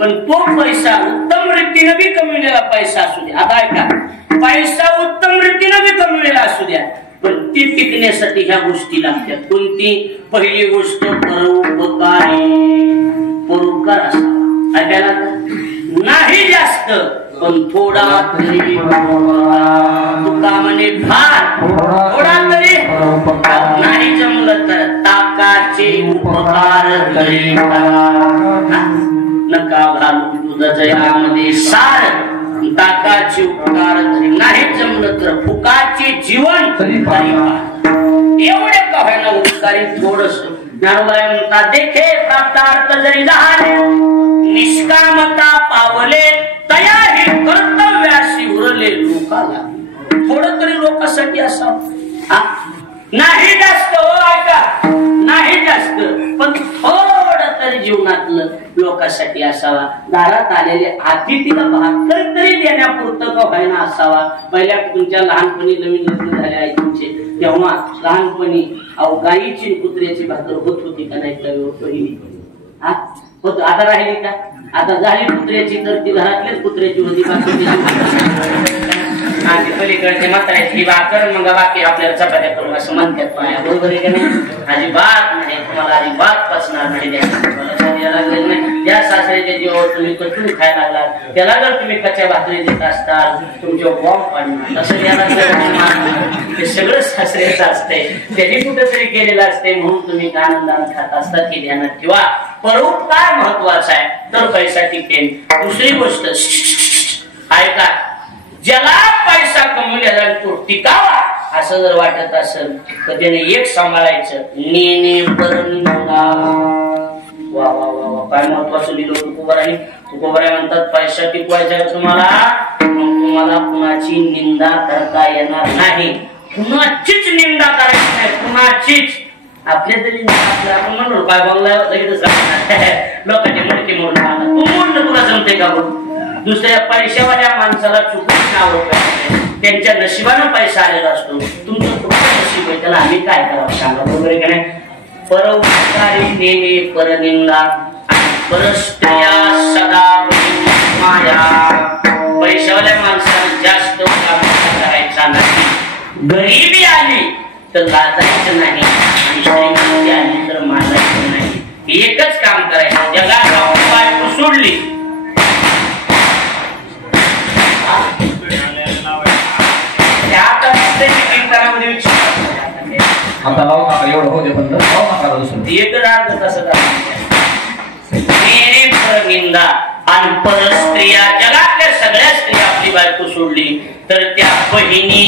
पण तो पैसा उत्तम रीतीने बी कमविलेला पैसा असू द्या. आता ऐका, पैसा उत्तम रीतीने बी कमविलेला असू द्या, पण ती टिकण्यासाठी ह्या गोष्टी लागतात. कोणती? पहिली गोष्ट परोपकारी, परोपकार असावा. ऐकायला नाही जास्त पण थोडा तरी तुका म्हणे फार, थोडा तरी नाही जमलं तर ताकाचे उपकार तरी नका घालू दुधाच्या यामध्ये सार, ताकाचे उपकार तरी नाही जमलं तर फुकाचे जीवन तरी एवढे का व्हायला उपकारी थोडस. ज्ञानोबा म्हणतात, देखे प्राप्तार्थ जरी लहान निष्कामता पावले तया हे कर्तव्याशी उरले लोकाला. थोडं तरी लोकांसाठी असावं. नाही जास्त, हो ऐका, नाही जास्त पण थोडं तरी जीवनातलं लोकांसाठी असावा. दारात आलेले अतिथीला भाकर तरी देण्यापुरतं का व्हायना असावा. पहिल्या तुमच्या लहानपणी नवीन लग्न झाले आहे तुमचे, तेव्हा लहानपणी गाईची कुत्र्याची भाकर होत होती का नाही? पहिली होत आता राहिली का? आता झाली कुत्र्याची तर ती घरातल्याच कुत्र्याची होती बाकी पलीकडचे म्हाताऱ्याची भाकर मग बाकी आपल्याला चपात्या करून असं म्हणतात. बरोबर आहे का नाही? अजिबात नाही, तुम्हाला अजिबात पचणार नाही. त्या सासऱ्याच्या जीवावर तुम्ही कचून खायला लागलात, त्याला जर तुम्ही कच्च्या भाकरी देत असताल तुमच्या बॉम्ब पाडणार असं त्याला ते सगळं सासऱ्याचं असतंय, त्यांनी कुठेतरी केलेलं असते म्हणून तुम्ही आनंदाने खात असतात हे ध्यानात ठेवा. परोपकार महत्वाचा आहे तर पैसा टिकेल. दुसरी गोष्ट ऐका, ज्याला पैसा कमवलेला तो टिकावा असं जर वाटत असेल तर त्याने एक सांभाळायचं, नेने परनिंदा. वा वा वा वा, काय महत्वाचं लिहिलं तुकोबाराय. तुकोबाराय म्हणतात पैसा टिकवायचा तुम्हाला, तुम्हाला कुणाची निंदा करता येणार नाही, कुणाचीच निंदा करायची नाही, कुणाचीच. आपल्या तरी आपण म्हणलो काय बंगला लगेच लोकांची मडकी मोडून तू म्हणलं तुला जमते का? दुसऱ्या पैशावाल्या माणसाला चुकून नाव त्यांच्या नशिबानं पैसा आलेला असतो, तुमचं कुठलं नशीब आहे त्याला आम्ही काय करावं सांगा. बरोबर आहे का नाही? परोपकारी नेने परनिंदा, परस्त्रिया सदा माया. पैशावाल्या माणसाला जास्त काम करायचा नाही, गरीबी आली तर लाजायचं नाही आणि श्रीमंती आली तर मानायचं नाही. एकच काम करायचं, जगात बायको सोडली आता लावू नका, एवढं होते पण लावू नका दुसरं. आणि परस्त्रिया, जगातल्या सगळ्या स्त्रिया आपली बायको सोडली तर त्या बहिणी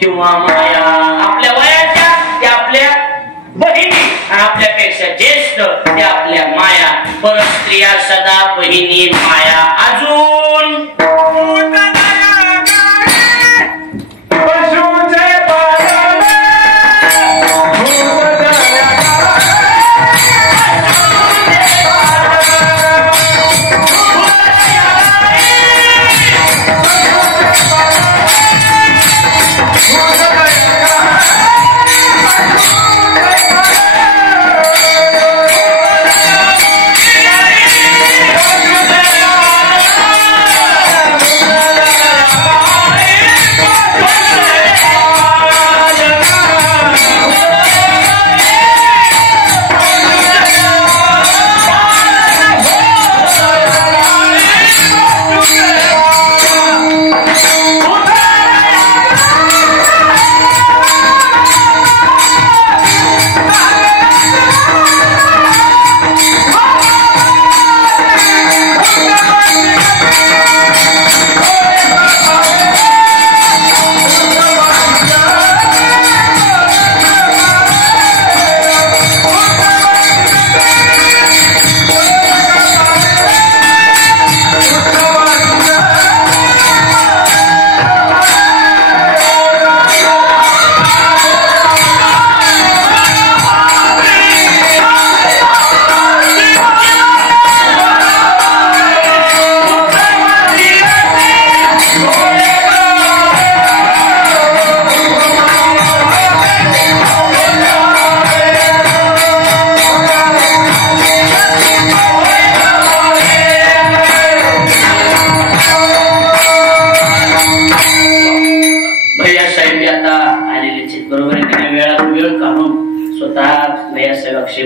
किंवा माया, आपल्या वयाच्या त्या आपल्या बहिणी आणि आपल्यापेक्षा ज्येष्ठ त्या आपल्या माया. परस्त्रिया सदा बहिणी माया. अजून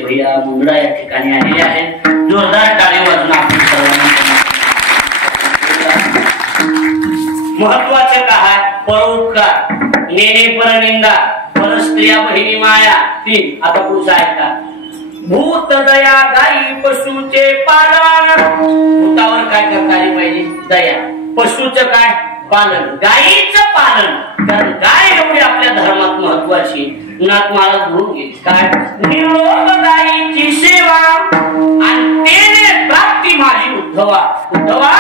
भैया मुंगडा या ठिकाणी आलेले आहेत. जोरदार टाळी वाजून आपण सर्वांना महत्वाचं काय? परोपकार, नेने परनिंदा, परस्त्रिया बहिणी माया. 3. आता पुढचा ऐका. भूत दया गाई पशुचे पालन. भूतावर काय करताली पाहिजे? दया. पशुचं काय? पालन. गायीचं पालन. कारण गाय एवढी आपल्या धर्मात महत्वाची. नाथ महाराज म्हणून घेत काय? निरोग गायीची सेवा आणि तेने प्राप्ती माझी उद्धवा. उद्धवा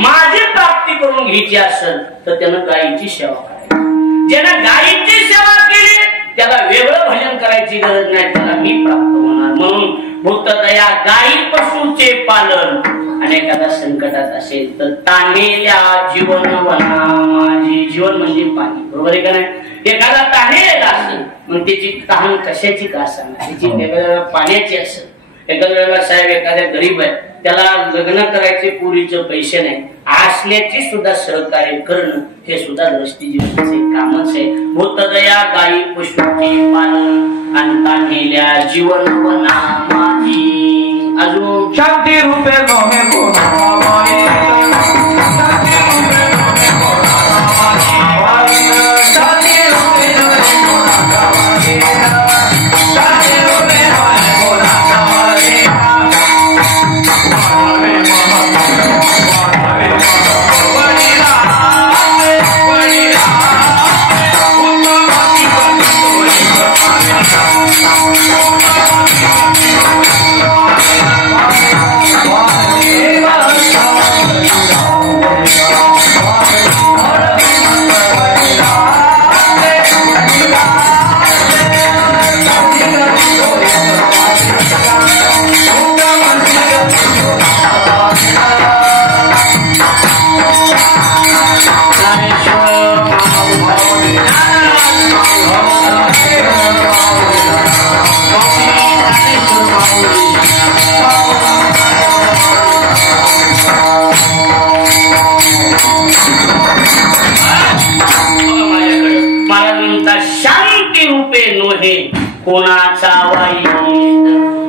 माझी प्राप्ती करून घ्यायची असेल तर त्यानं गायीची सेवा करायची. ज्यानं गायीची सेवा केली त्याला वेगळं भजन करायची गरज नाही, त्याला मी प्राप्त होणार. म्हणून भूत दया गायी पशुचे पालन. आणि एखादा संकटात असेल तर ताणलेल्या जीवन वना माझी. जीवन म्हणजे पाणी. बरोबर आहे का नाही? एखादा ताणलेला असेल मग त्याची तहान कशाची का असणार, त्याची एखाद्या पाण्याची असेल. एखाद्या वेळेला साहेब एखाद्या गरीब आहे त्याला लग्न करायचे पुरीचे पैसे नाही असल्याची सुद्धा सहकार्य करणं हे सुद्धा दृष्टी जीवनाचे कामच आहे. भूतदया गायी पशुची पालन आणि तान्हेल्या जीवन वना माझी. अजून शांती रूपे नोहे कोणामाई कोणाचा वाईट.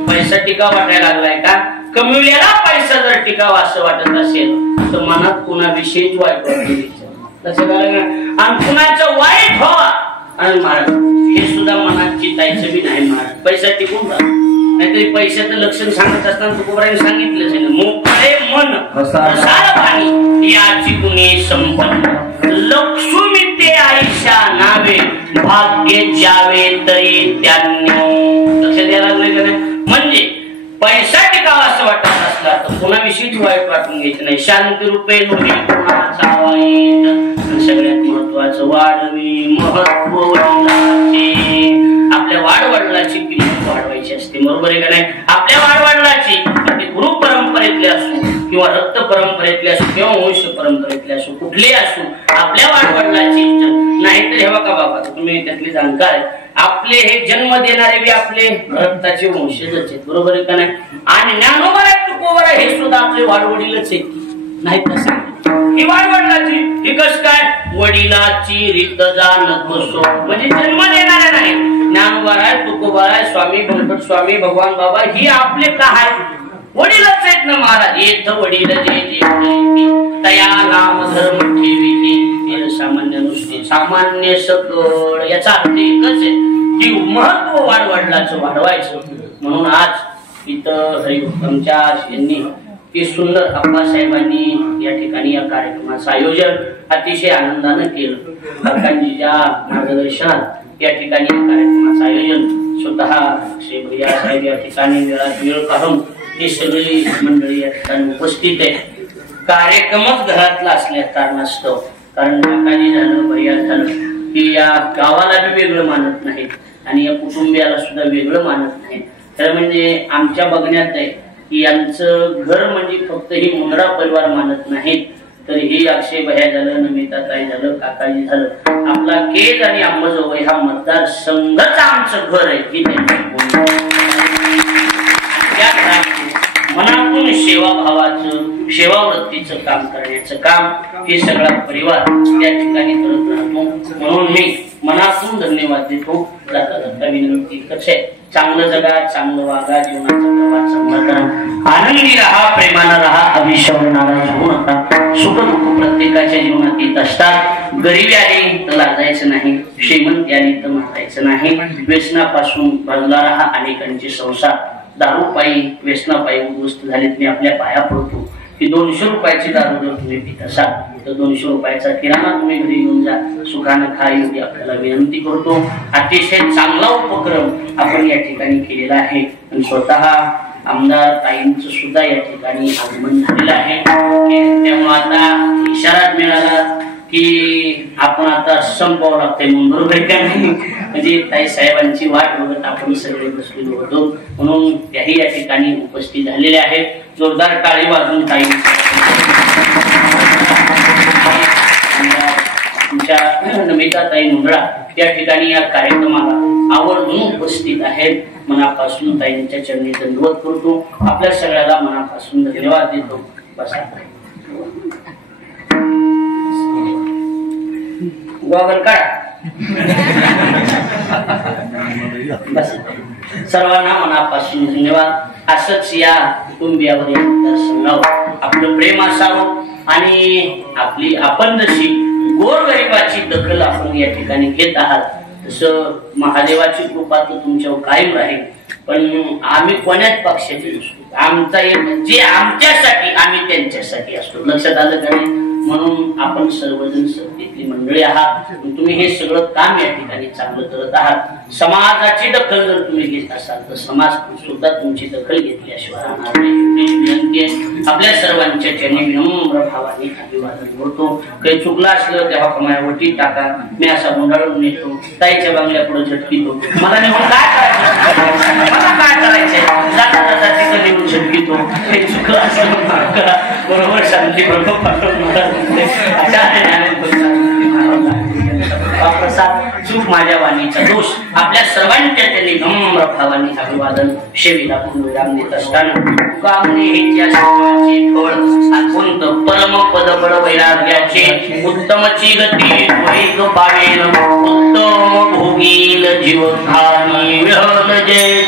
पैसा टिकाव वाटायला लागलाय का? कमविलेला पैसा जर टिकावा असं वाटत असेल तर मनात कुणाविषयीच वाईट वाटते लक्षात आलं ना. आणि कुणाचं वाईट व्हावा आणि महाराज हे सुद्धा मनात चितायचं बी नाही. महाराज पैसा टिकून राहा नाहीतरी पैशाचं लक्षण सांगत असताना तुकोबाराने सांगितलंच आहे ना, मोकळे मन रसाळ पाणी याची कुणी संपन्न लक्ष्मी ते आईशा नावे भाग्य जावे तरी त्यांनी. लक्षात द्यायला लागलं का नाही? म्हणजे पैसा टिकावा असं वाटत असला तर कुणाविषयीच वाईट वाटून घ्यायचं नाही. शांती रूपे नोहे कोणाचा वाईट. सगळ्यात महत्वाचं वाढवी महत्व वडिलांचे. आपल्या वाडवडिलाची किंमत वाढवायची असते बरोबर आहे का नाही? आपल्या वाडवडिलाची ते गुरु परंपरेतले असो किंवा रक्त परंपरेतले असो किंवा वंश परंपरेतले असो कुठले असो आपल्या वाडवडिलाची नाहीतर हे बघा बाबा तुम्ही त्यातले जाणकार आहे आपले हे जन्म देणारे बी आपले रक्ताचे वंशजच आहेत बरोबर आहे का नाही? आणि ज्ञानोबा तुकोबा हे सुद्धा आपले वाडवडीलच आहेत नाही तसं ही वाडवडिलाची ही कस काय वडिलाची रीत जाणत बसो म्हणजे जन्म देणारे नाही. ज्ञानोबा तुकोबा स्वामी भगवत स्वामी भगवान बाबा ही आपले काय वडीलच आहेत ना महाराज. येथ वडील जे तया नाम धर्म ठेवी सामान्य नुसते सामान्य सकळ याचा अर्थ एकच आहे की महत्व वाडवडिलाचं वाढवायचं. म्हणून आज इथं हरिभक्तांच्या यांनी की सुंदर अप्पासाहेबांनी या ठिकाणी या कार्यक्रमाचं आयोजन अतिशय आनंदानं केलं. काकांजीच्या मार्गदर्शनात या ठिकाणी या कार्यक्रमाचं आयोजन स्वतः श्री भैया साहेब या ठिकाणी वेळ काढून ही सगळी मंडळी या ठिकाणी उपस्थित आहे. कार्यक्रमच घरातला असल्या कारणास्तव कारण काकाजी झालं भैया झालं की या गावाला बी वेगळं मानत नाहीत आणि या कुटुंबियाला सुद्धा वेगळं मानत नाहीत. तर म्हणजे आमच्या बघण्यात आहे की यांचं घर म्हणजे फक्त ही मुंदडा परिवार मानत नाहीत तर हे अक्षय भैया झालं नमिताताई झालं काकाजी झालं आपला केज आणि अंबाजोगाई हा मतदार संघच आमचं घर आहे ही त्यांची मनातून सेवाभावाचं सेवावृत्तीचं काम करण्याचं काम हे सगळा परिवार त्या ठिकाणी करत राहतो. म्हणून मी मनातून धन्यवाद देतो. जाता जाता विनंती कसे चांगलं जगा चांगलं वागा जीवनाचा प्रवास चांगला करा आनंदी राहा प्रेमानं राहा अभिशय नाराज होऊ नका. सुख दुःख प्रत्येकाच्या जीवनात येत असतात. गरिबी आली तर लाजायचं नाही श्रीमंती आली तर मारायचं नाही. व्यसनापासून बाजूला राहा. अनेकांचे संसार दारूपायी व्यसनापायी उद्ध्वस्त झालेत. मी आपल्या पाया पडतो की 200 रुपयाची दारू जर तुम्ही पित असाल तर 200 रुपयाचा किराणा तुम्ही घरी घेऊन जा सुखानं खा एवढी आपल्याला विनंती करतो. अतिशय चांगला उपक्रम आपण या ठिकाणी केलेला आहे आणि स्वतः आमदार ताईंचं सुद्धा या ठिकाणी आगमन झालेलं आहे. त्यामुळे आता इशारा मिळाला की आपण आता संपवावं लागतंय म्हणून बरोबर का नाही. म्हणजे ताई साहेबांची वाट बघत आपण सगळे बसलेलो होतो म्हणून त्याही या ठिकाणी उपस्थित झालेले आहेत. जोरदार टाळी वाजून ताई आमच्या नमिता ताई मुंदडा त्या ठिकाणी या कार्यक्रमाला आवर्जून उपस्थित आहेत. मनापासून ताईंच्या चरणी दंडवत करतो. आपल्या सगळ्याला मनापासून धन्यवाद देतो. बसा गॉगल काढा. बस सर्वांना मनापासून धन्यवाद. असंच या कुटुंबियावरील मतदारसंघावर आपलं प्रेम असावं आणि आपण जशी गोरगरिबाची दखल आपण या ठिकाणी घेत आहात तसं महादेवाची कृपा तर तुमच्यावर कायम राहील. पण आम्ही कोण्याच पक्षाचे नसतो. आमचा जे आमच्यासाठी आम्ही त्यांच्यासाठी असतो. लक्षात आलं का नाही? म्हणून आपण सर्वजण सत्तेतली मंडळी आहात. तुम्ही हे सगळं काम या ठिकाणी चांगलं करत आहात. समाजाची दखल जर तुम्ही घेत असाल तर समाज सुद्धा तुमची दखल घेतल्याशिवाय राहणार नाही. विनंती आहे आपल्या सर्वांच्या चरणी विनम्र भावाने अभिवादन करतो. काही चुकलं असलं तेव्हा कमाया वटी टाका. मी असा गुंडाळून येतो. ताईच्या बांगल्या पुढे झटकीतो. मला निवडून काय करायचंय जाता जाता तिथं निवडून झटकीतो. काही चुकलं असलं बरोबर शांती बरोबर प्रसाद चूक माझ्या वाणीचा दोष आपल्या सर्वांच्या त्यांनी नम्र भावाने अभिवादन शेवीला पूर्णविराम देत असताना कामने हे फळ कोणतं परम पद बळ वैराग्याचे उत्तमची गती त्वरित पावेल उत्तम भोगील जीवधानी विहल जय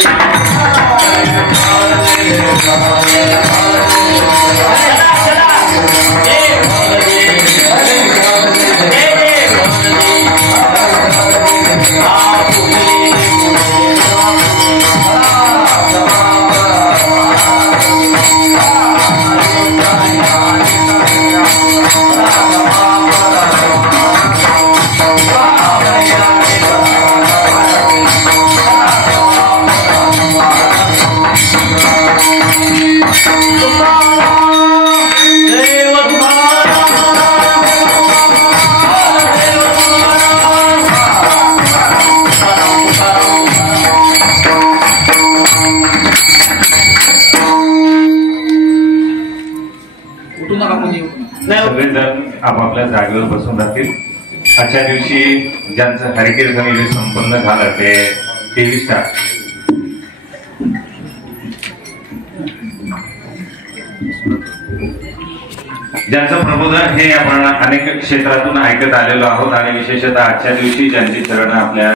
सगळेजण आपापल्या जागेवर बसून राहतील. आजच्या दिवशी ज्यांचं हरिकीर्तन संपन्न झालं ते 23 ज्यांचं प्रबोधन हे आपण अनेक क्षेत्रातून ऐकत आलेलो आहोत आणि विशेषतः आजच्या दिवशी ज्यांची चरण आपल्या